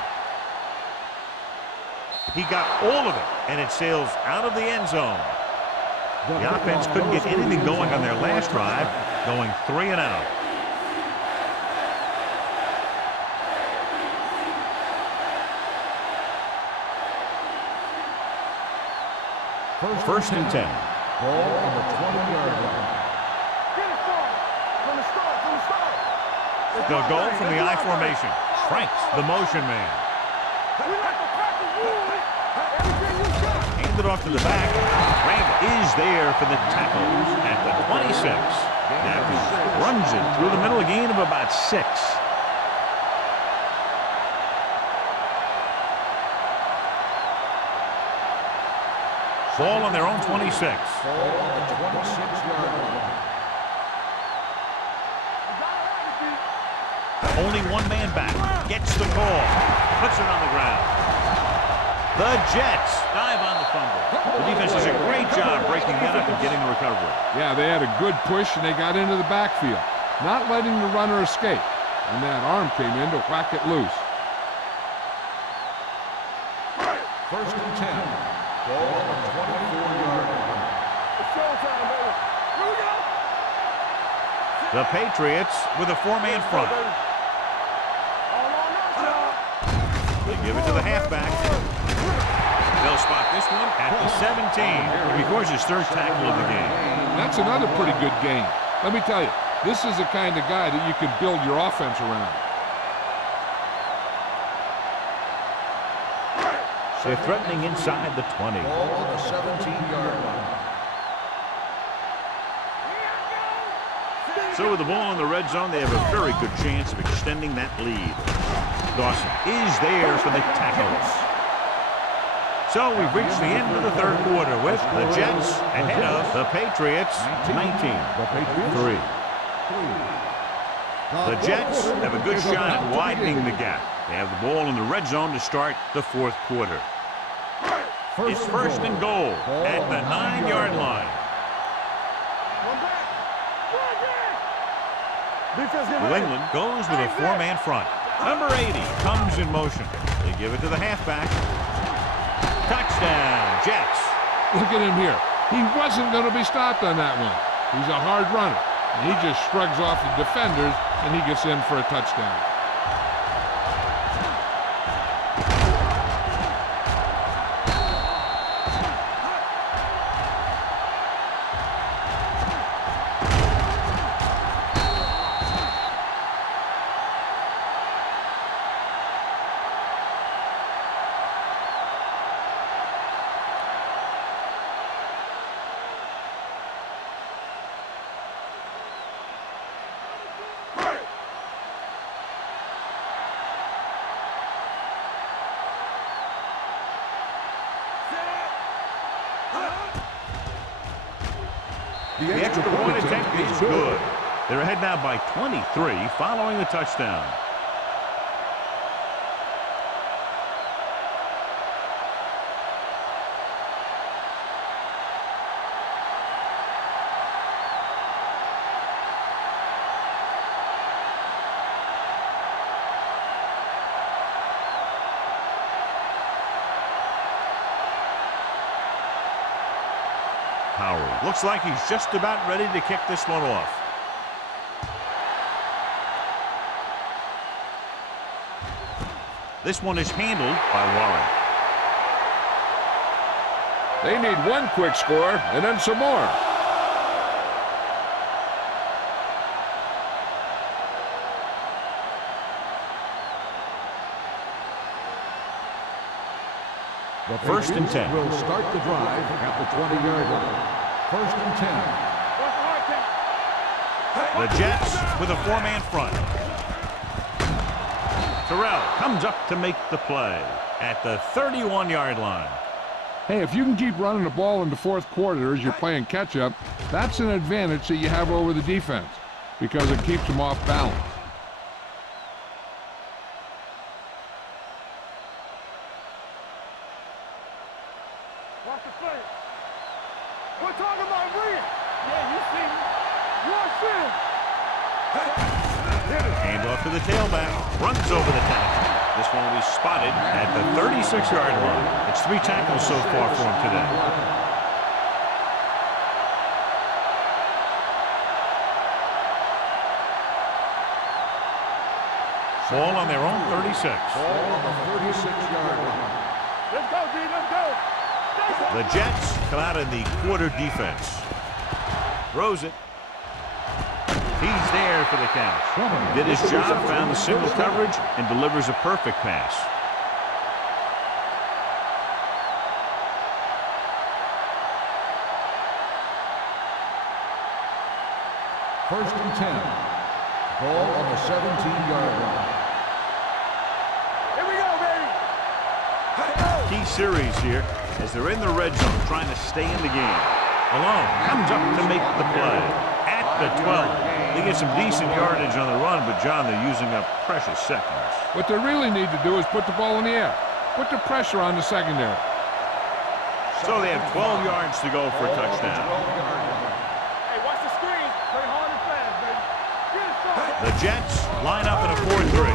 He got all of it, and it sails out of the end zone. The offense couldn't get anything going on their last drive, going 3 and out. First and 10. Ball on the 20-yard line. They'll go from the I formation. Franks, the motion man. Hand it off to the back. Frank is there for the tackles at the 26. Davis runs it through the middle, a gain of about 6. Ball on their own 26. Ball on the 26-yard line. Only one man back. Gets the call. Puts it on the ground. The Jets dive on the fumble. The defense does a great job breaking that up and getting the recovery. Yeah, they had a good push, and they got into the backfield, not letting the runner escape. And that arm came in to whack it loose. First and 10. Ball on the 24-yard line. It's showtime, baby. Here we go. The Patriots with a 4-man front. They give it to the halfback. They'll spot this one at the 17. He records his 3rd tackle of the game. That's another pretty good game. Let me tell you, this is the kind of guy that you can build your offense around. They're threatening inside the 20. Ball on the 17-yard line. So with the ball in the red zone, they have a very good chance of extending that lead. Dawson is there for the tackles. So we've reached the end of the 3rd quarter with the Jets ahead of the Patriots 19-3. The Jets have a good shot at widening the gap. They have the ball in the red zone to start the 4th quarter. It's first and goal at the 9-yard line. New England goes with a 4-man front. Number 80 comes in motion. They give it to the halfback. Touchdown, Jets. Look at him here. He wasn't going to be stopped on that one. He's a hard runner. And he just shrugs off the defenders, and he gets in for a touchdown. The extra point attempt is good. They're ahead now by 23 following the touchdown. Looks like he's just about ready to kick this one off. This one is handled by Warren. They need one quick score and then some more. The First and 10. Will start the drive at the 20-yard line. First and 10. The Jets with a four-man front. Terrell comes up to make the play at the 31-yard line. Hey, if you can keep running the ball in the fourth quarter as you're playing catch-up, that's an advantage that you have over the defense because it keeps them off balance. Watch the play. We're talking about reading. Yeah, you see me. You see him. Hand off to the tailback. Runs over the tackle. This one will be spotted at the 36-yard line. It's 3 tackles so far for him today. Ball on their own 36. Ball on the 36-yard line. Let's go, D. Let's go. The Jets come out in the quarter defense. Throws it. He's there for the catch. Did his job, found the single coverage, and delivers a perfect pass. First and 10. Ball on the 17-yard line. Here we go, baby. Key series here as they're in the red zone trying to stay in the game. Malone comes up to make the play at the 12. They get some decent yardage on the run, but, John, they're using up precious seconds. What they really need to do is put the ball in the air. Put the pressure on the secondary. So they have 12 yards to go for a touchdown. Hey, watch the screen. Play hard and fast, baby. Get it, son. The Jets line up in a 4-3.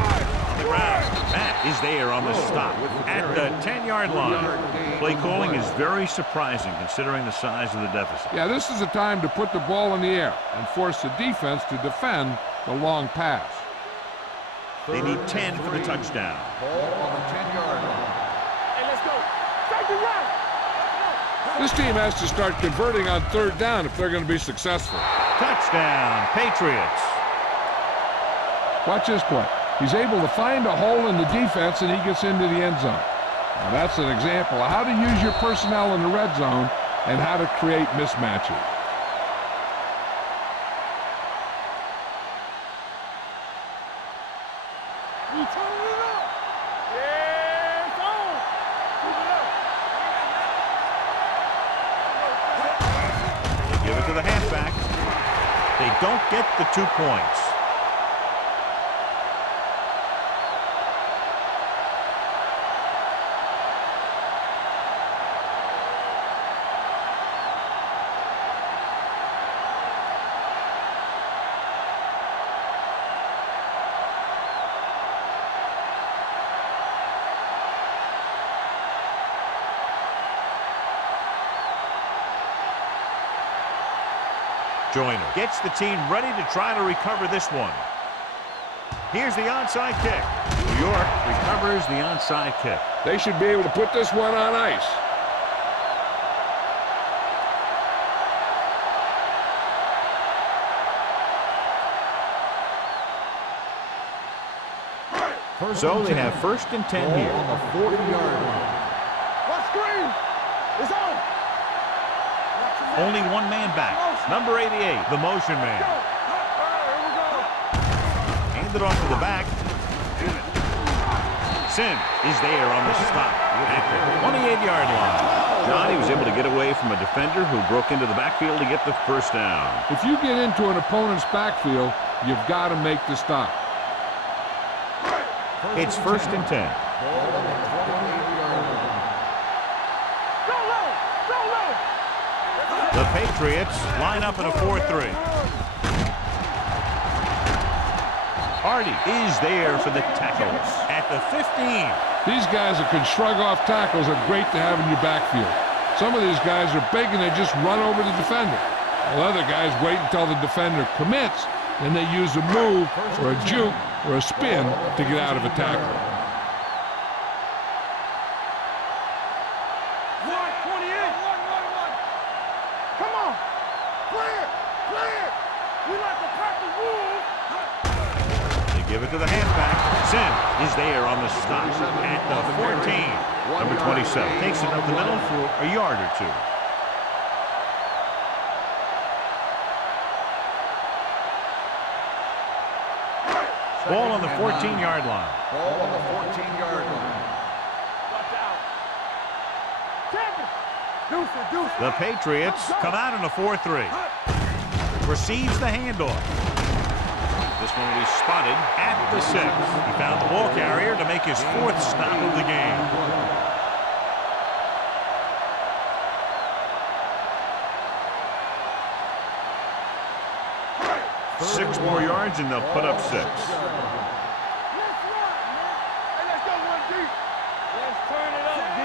On the ground, Matt is there on the stop at the 10-yard line. Play calling is very surprising considering the size of the deficit. Yeah, this is the time to put the ball in the air and force the defense to defend the long pass. They need 10 for the touchdown. Ball on the 10-yard line. Hey, let's go. Safety right. This team has to start converting on third down if they're going to be successful. Touchdown, Patriots. Watch this play. He's able to find a hole in the defense and he gets into the end zone. Now that's an example of how to use your personnel in the red zone and how to create mismatches. You turning it up. Yeah, it's on. Keep it up. They give it to the halfback. They don't get the 2 points. Joyner gets the team ready to try to recover this one. Here's the onside kick. New York recovers the onside kick. They should be able to put this one on ice. So they have first and 10 here. On the 40-yard line. Watch screen. It's on. Only one man back. Number 88, the motion man. All right, here we go. Handed off to the back. Sim is there on the stop at the 28-yard line. Johnny was able to get away from a defender who broke into the backfield to get the first down. If you get into an opponent's backfield, you've got to make the stop. It's first and 10. Ball on the 28-yard line. Go low. Go low. The Patriots line up in a 4-3. Hardy is there for the tackle at the 15. These guys that can shrug off tackles are great to have in your backfield. Some of these guys are big and they just run over the defender. While other guys wait until the defender commits, and they use a move or a juke or a spin to get out of a tackle. 128. Come on. Clear. We like to pack the rules. They give it to the halfback. Sim is there on the stop at the 14. Number 27 takes it up the middle for a yard or two. Ball on the 14-yard line. Ball on the 14-yard line. Watch out. Take it. Deuce. The Patriots come out in a 4-3. Receives the handoff. This one will be spotted at the 6. He found the ball carrier to make his 4th stop of the game. Six more yards and they'll put up 6. Let's run, man. Hey, let's go one deep. Let's turn it up, D.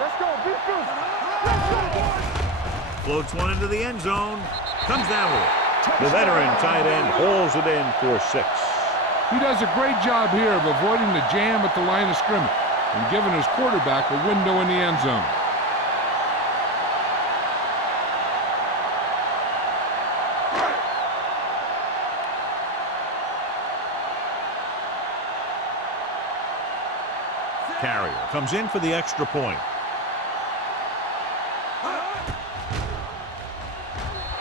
Let's go. Beat this. Let's go, boys. Floats one into the end zone. Comes down with it. The veteran tight end hauls it in for 6. He does a great job here of avoiding the jam at the line of scrimmage and giving his quarterback a window in the end zone. Carrier comes in for the extra point.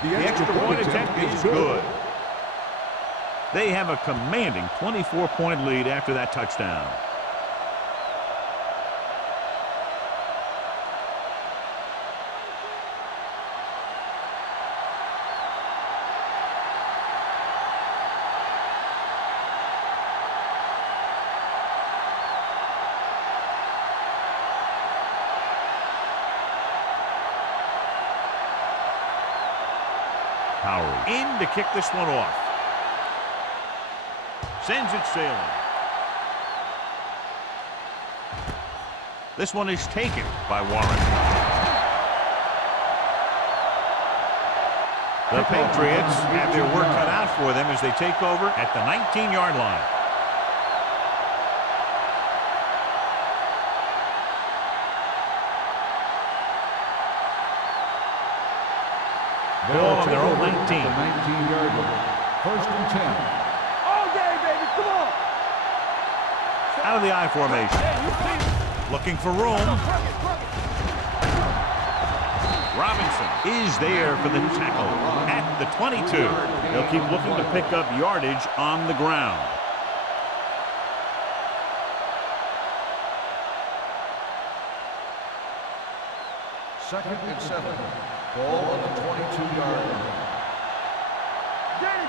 The extra point attempt is good. They have a commanding 24-point lead after that touchdown. Howard in to kick this one off. Sends it sailing. This one is taken by Warren. The Patriots have their work cut out for them as they take over at the 19-yard line. Ball on their own 19. 19-yard line. 1st and 10. All day, baby. Come on. Out of the I formation. Looking for room. Robinson is there for the tackle at the 22. They'll keep looking to pick up yardage on the ground. Second and 7. Ball on the 22-yard line. Danny.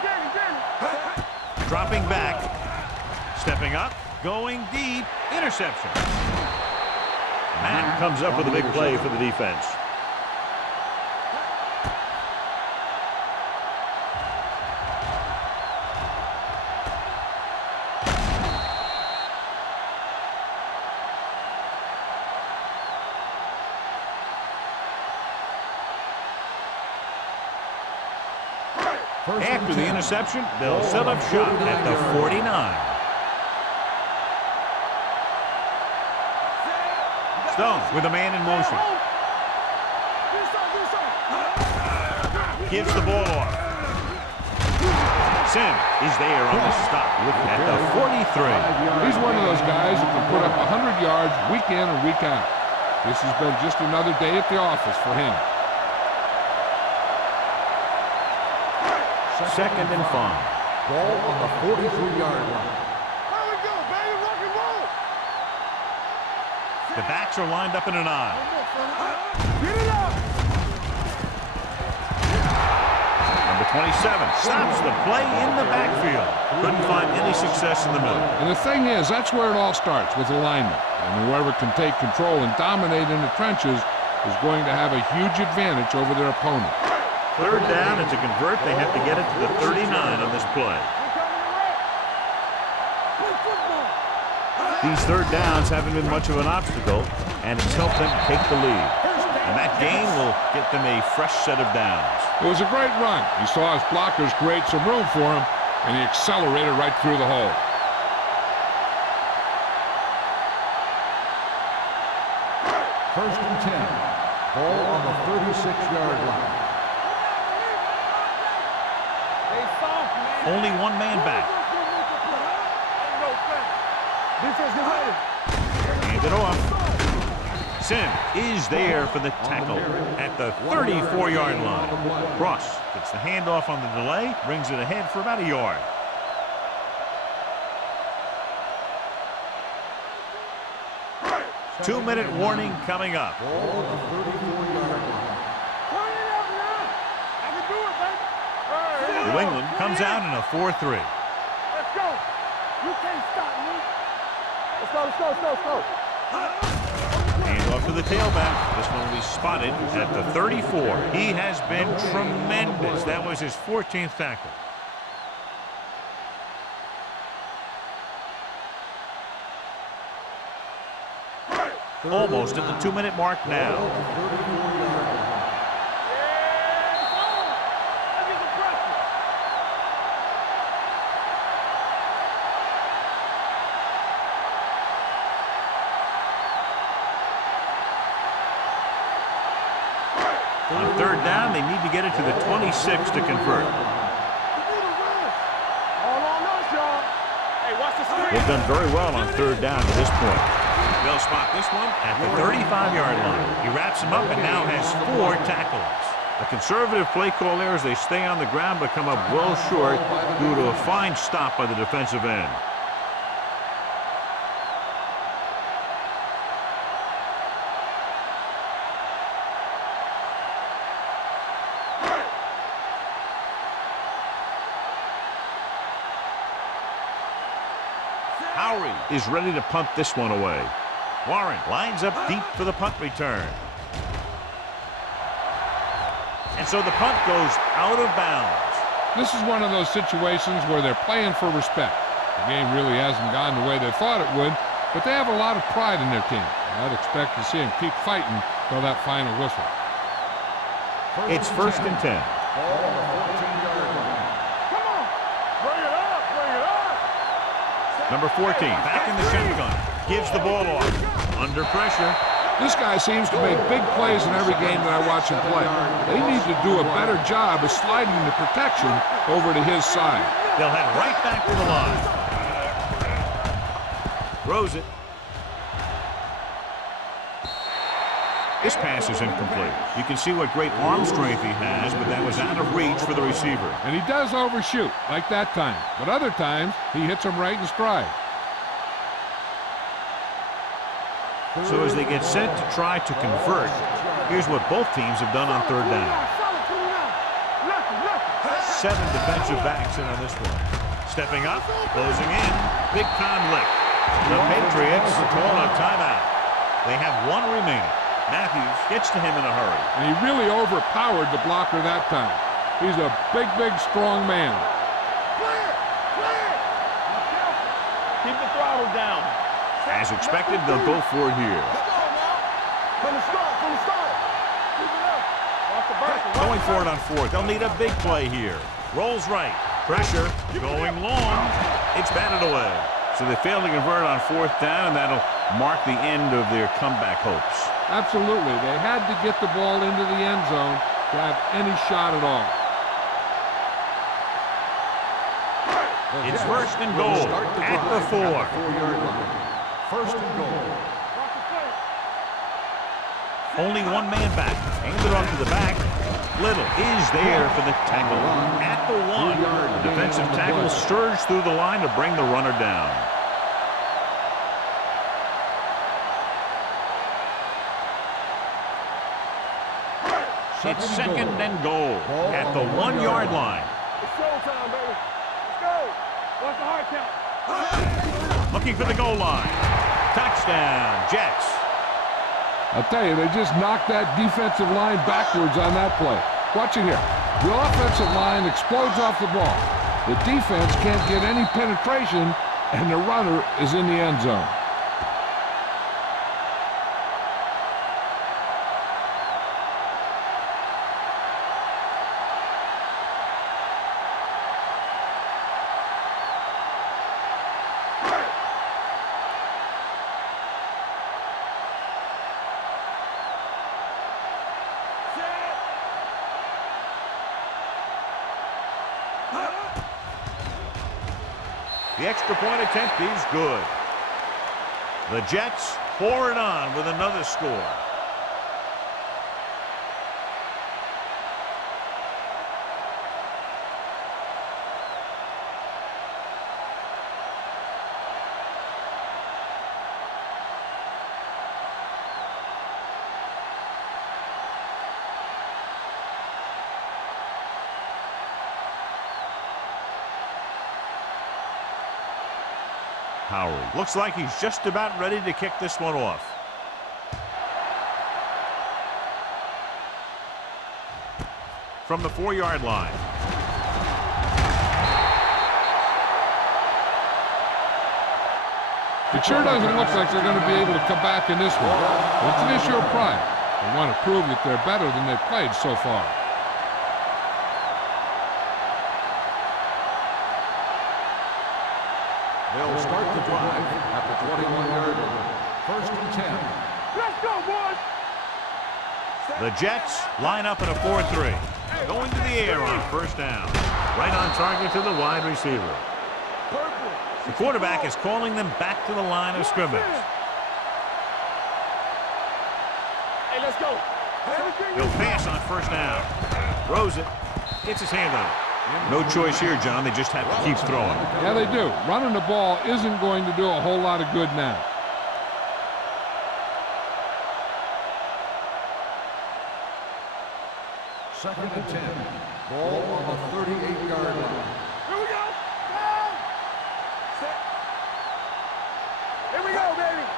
Dropping back. Stepping up. Going deep. Interception. Matt comes up with a big play for the defense. After the interception, they'll set up shop at the 49. Stone with a man in motion. Gives the ball off. Sim is there on the stop at the 43. He's one of those guys who can put up 100 yards week in and week out. This has been just another day at the office for him. Second and 5. Ball on the 43-yard line. How we go, baby? Rock and roll. The backs are lined up in an I. Get it up. Number 27 stops the play in the backfield. Couldn't find any success in the middle. And the thing is, that's where it all starts, with alignment. And whoever can take control and dominate in the trenches is going to have a huge advantage over their opponent. Third down, and to convert, they have to get it to the 39 on this play. These third downs haven't been much of an obstacle, and it's helped them take the lead. And that gain will get them a fresh set of downs. It was a great run. He saw his blockers create some room for him, and he accelerated right through the hole. First and 10. Ball on the 36-yard line. They soft, man. Only one man back. Defense, get ready. Hand it off. Sim is there for the tackle at the 34-yard line. Cross gets the handoff on the delay, brings it ahead for about a yard. Two-minute warning coming up. Ball on the 34-yard line. Turn it up now. I can do it, baby. New England comes out in a 4-3. Let's go. You can't stop me. Let's go, let's go, let's go, let's go. Hand off to the tailback. This one will be spotted at the 34. He has been tremendous. That was his 14th tackle. Almost at the 2-minute mark now. On third down, they need to get it to the 26 to convert. They've done very well on third down to this point. They'll spot this one at the 35-yard line. He wraps him up and now has 4 tackles. A conservative play call there as they stay on the ground but come up well short due to a fine stop by the defensive end. Is ready to punt this one away. Warren lines up deep for the punt return. And so the punt goes out of bounds. This is one of those situations where they're playing for respect. The game really hasn't gone the way they thought it would, but they have a lot of pride in their team. I'd expect to see them keep fighting till that final whistle. It's first and 10. Ball on the 14-yard line. Come on. Bring it up, bring it up. Number 14, back in the shotgun. Gives the ball off. Under pressure. This guy seems to make big plays in every game that I watch him play. They need to do a better job of sliding the protection over to his side. They'll head right back to the line. Throws it. This pass is incomplete. You can see what great arm strength he has, but that was out of reach for the receiver. And he does overshoot, like that time. But other times, he hits him right in stride. So as they get set to try to convert, here's what both teams have done on third down. 7 defensive backs in on this one. Stepping up, closing in, big time lick. The Patriots call a timeout. They have 1 remaining. Matthews gets to him in a hurry. And he really overpowered the blocker that time. He's a big, big, strong man. Keep the throttle down. As expected, they'll go for it here. From the start, from the start. Keep it up. Watch the burst. Going for it on 4th. They'll need a big play here. Rolls right. Pressure. Going long. It's batted away. So they fail to convert on 4th down, and that'll mark the end of their comeback hopes. Absolutely. They had to get the ball into the end zone to have any shot at all. It's first and goal at the 4. 4-yard line. First and goal. Only 1 man back. Hands it off to the back. Little is there for the tackle at the 1. The defensive tackle surged through the line to bring the runner down. It's second and goal at the 1-yard line. It's showtime, baby. Let's go. Watch the hard count. Looking for the goal line. Touchdown, Jets. I'll tell you, they just knocked that defensive line backwards on that play. Watch it here. The offensive line explodes off the ball. The defense can't get any penetration, and the runner is in the end zone. The extra point attempt is good. The Jets pour it on with another score. Howery looks like he's just about ready to kick this one off. From the 4-yard line. It sure doesn't look like they're going to be able to come back in this one. It's an issue of pride. They want to prove that they're better than they've played so far. They'll start the drive at the 21-yard line. 1st and 10. Let's go, boys! The Jets line up in a 4-3. Going to the air on 1st down. Right on target to the wide receiver. The quarterback is calling them back to the line of scrimmage. Hey, let's go. He'll pass on 1st down. Throws it. Gets his hand on it. No choice here, John. They just have to keep throwing. Yeah, they do. Running the ball isn't going to do a whole lot of good now. Second and 10. Ball on the 38-yard line. Here we go. Down. Set. Here we go, baby.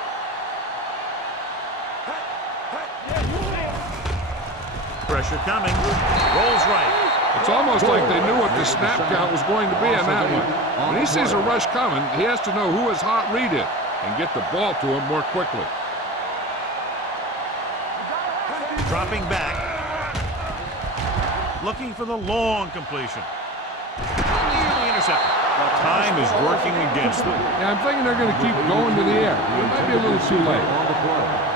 Pressure coming. Rolls right. It's almost like they knew what the snap count was going to be on that one. When he sees a rush coming, he has to know who his hot read is and get the ball to him more quickly. Dropping back. Looking for the long completion. Nearly intercepted. Time is working against them. Yeah, I'm thinking they're going to keep going to the air. It might be a little too late. On the play.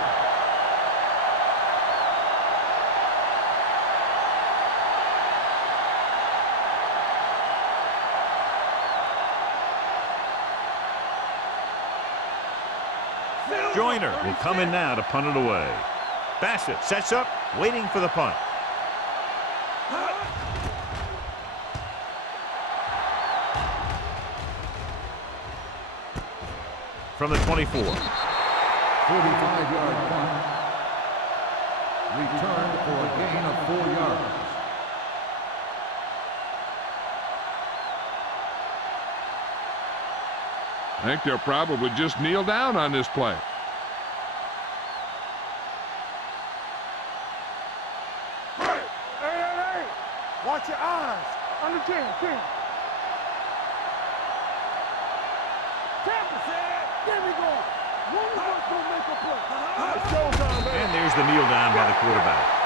Joyner will come in now to punt it away. Bassett sets up, waiting for the punt. From the 24. 45-yard punt. Returned for a gain of 4 yards. I think they'll probably just kneel down on this play. Hey. Watch your eyes. Under 10. 10%. There we go. One of us gonna make a play. Let's go, Tom, baby. And there's the kneel down by the quarterback.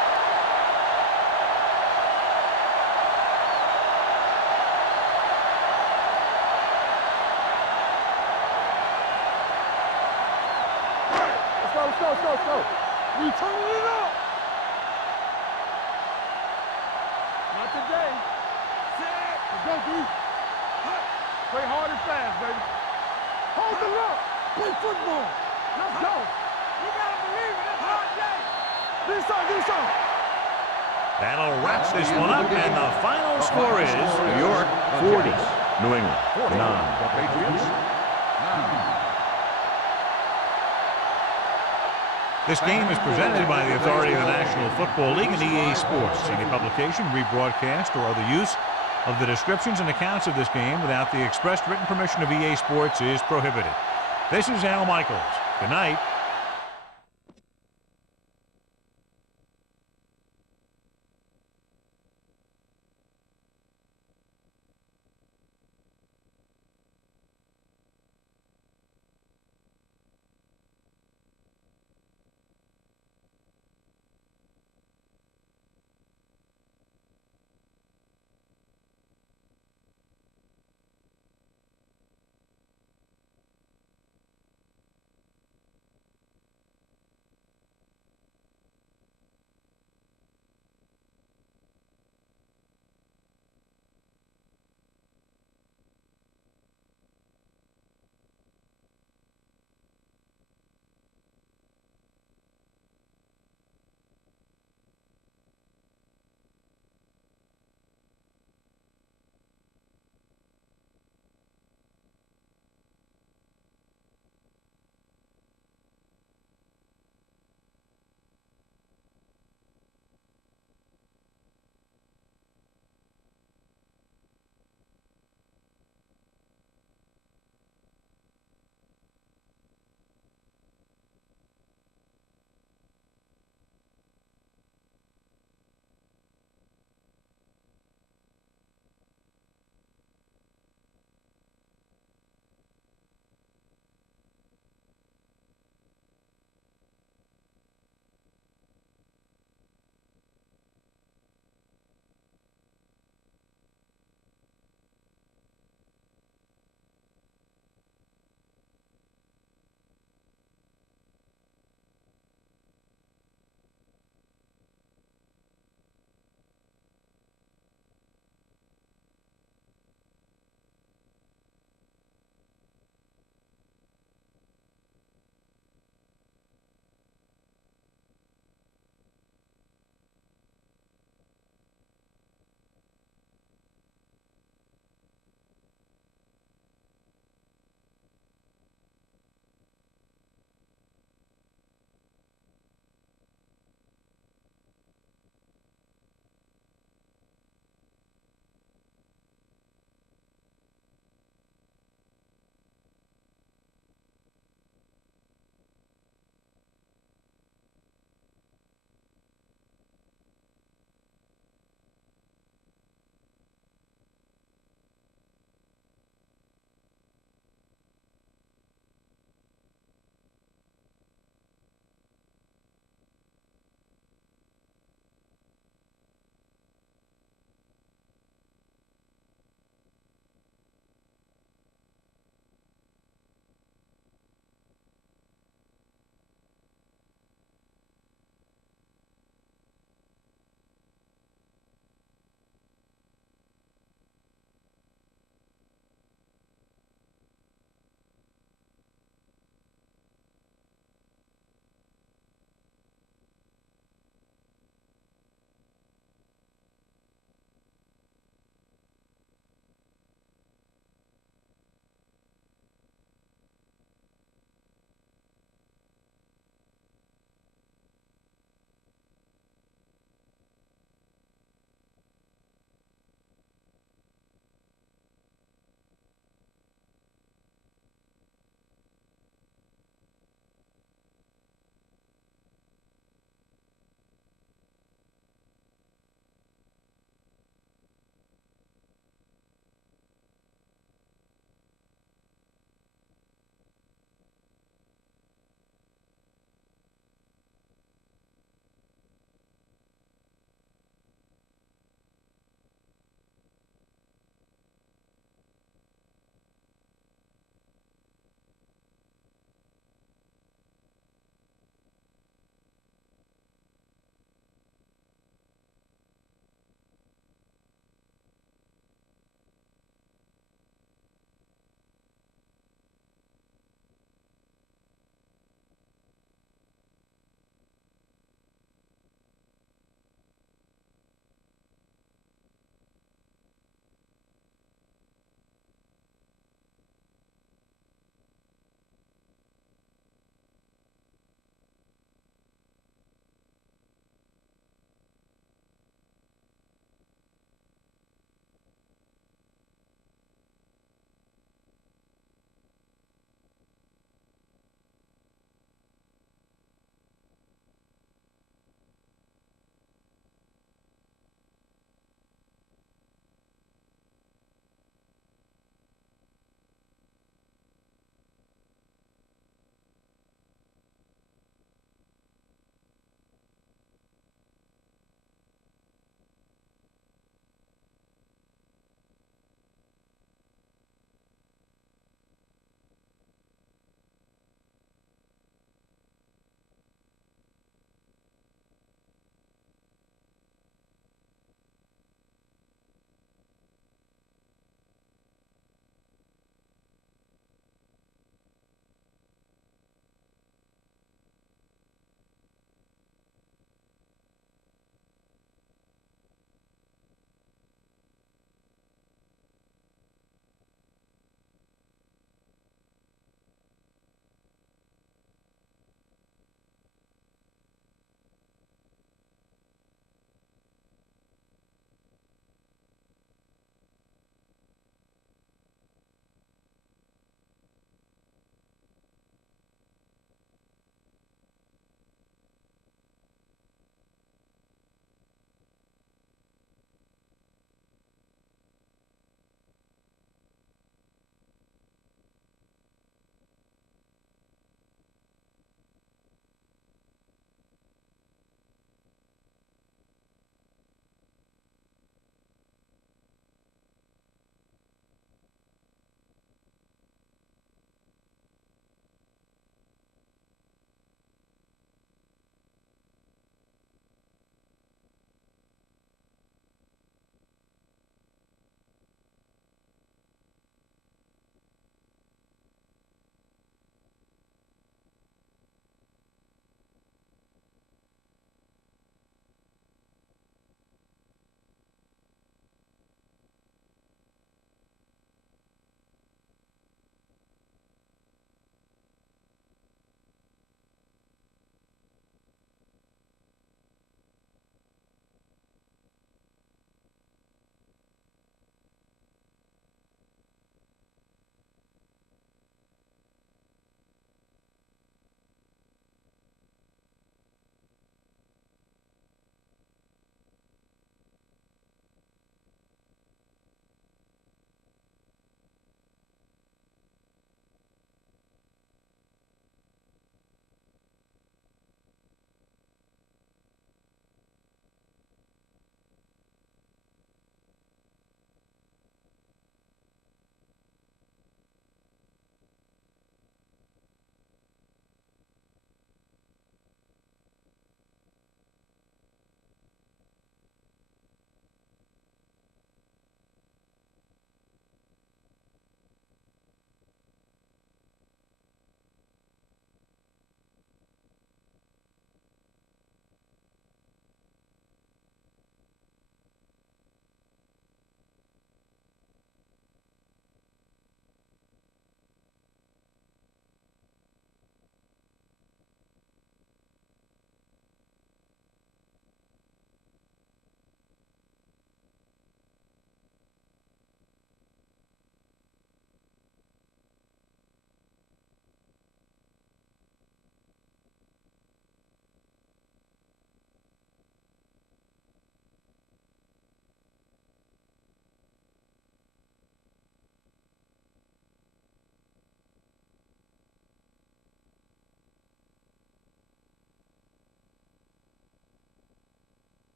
Let's go. We turning it up. Not today. Let's go, D. Play hard and fast, baby. Hold the look. Play football. Let's go. You gotta believe it. It's hard day. Do something. That'll wrap this one up, and the final score is New York 40, New England 9. The Patriots 9. This game is presented by the authority of the National Football League and EA Sports. Any publication, rebroadcast, or other use of the descriptions and accounts of this game without the expressed written permission of EA Sports is prohibited. This is Al Michaels. Good night.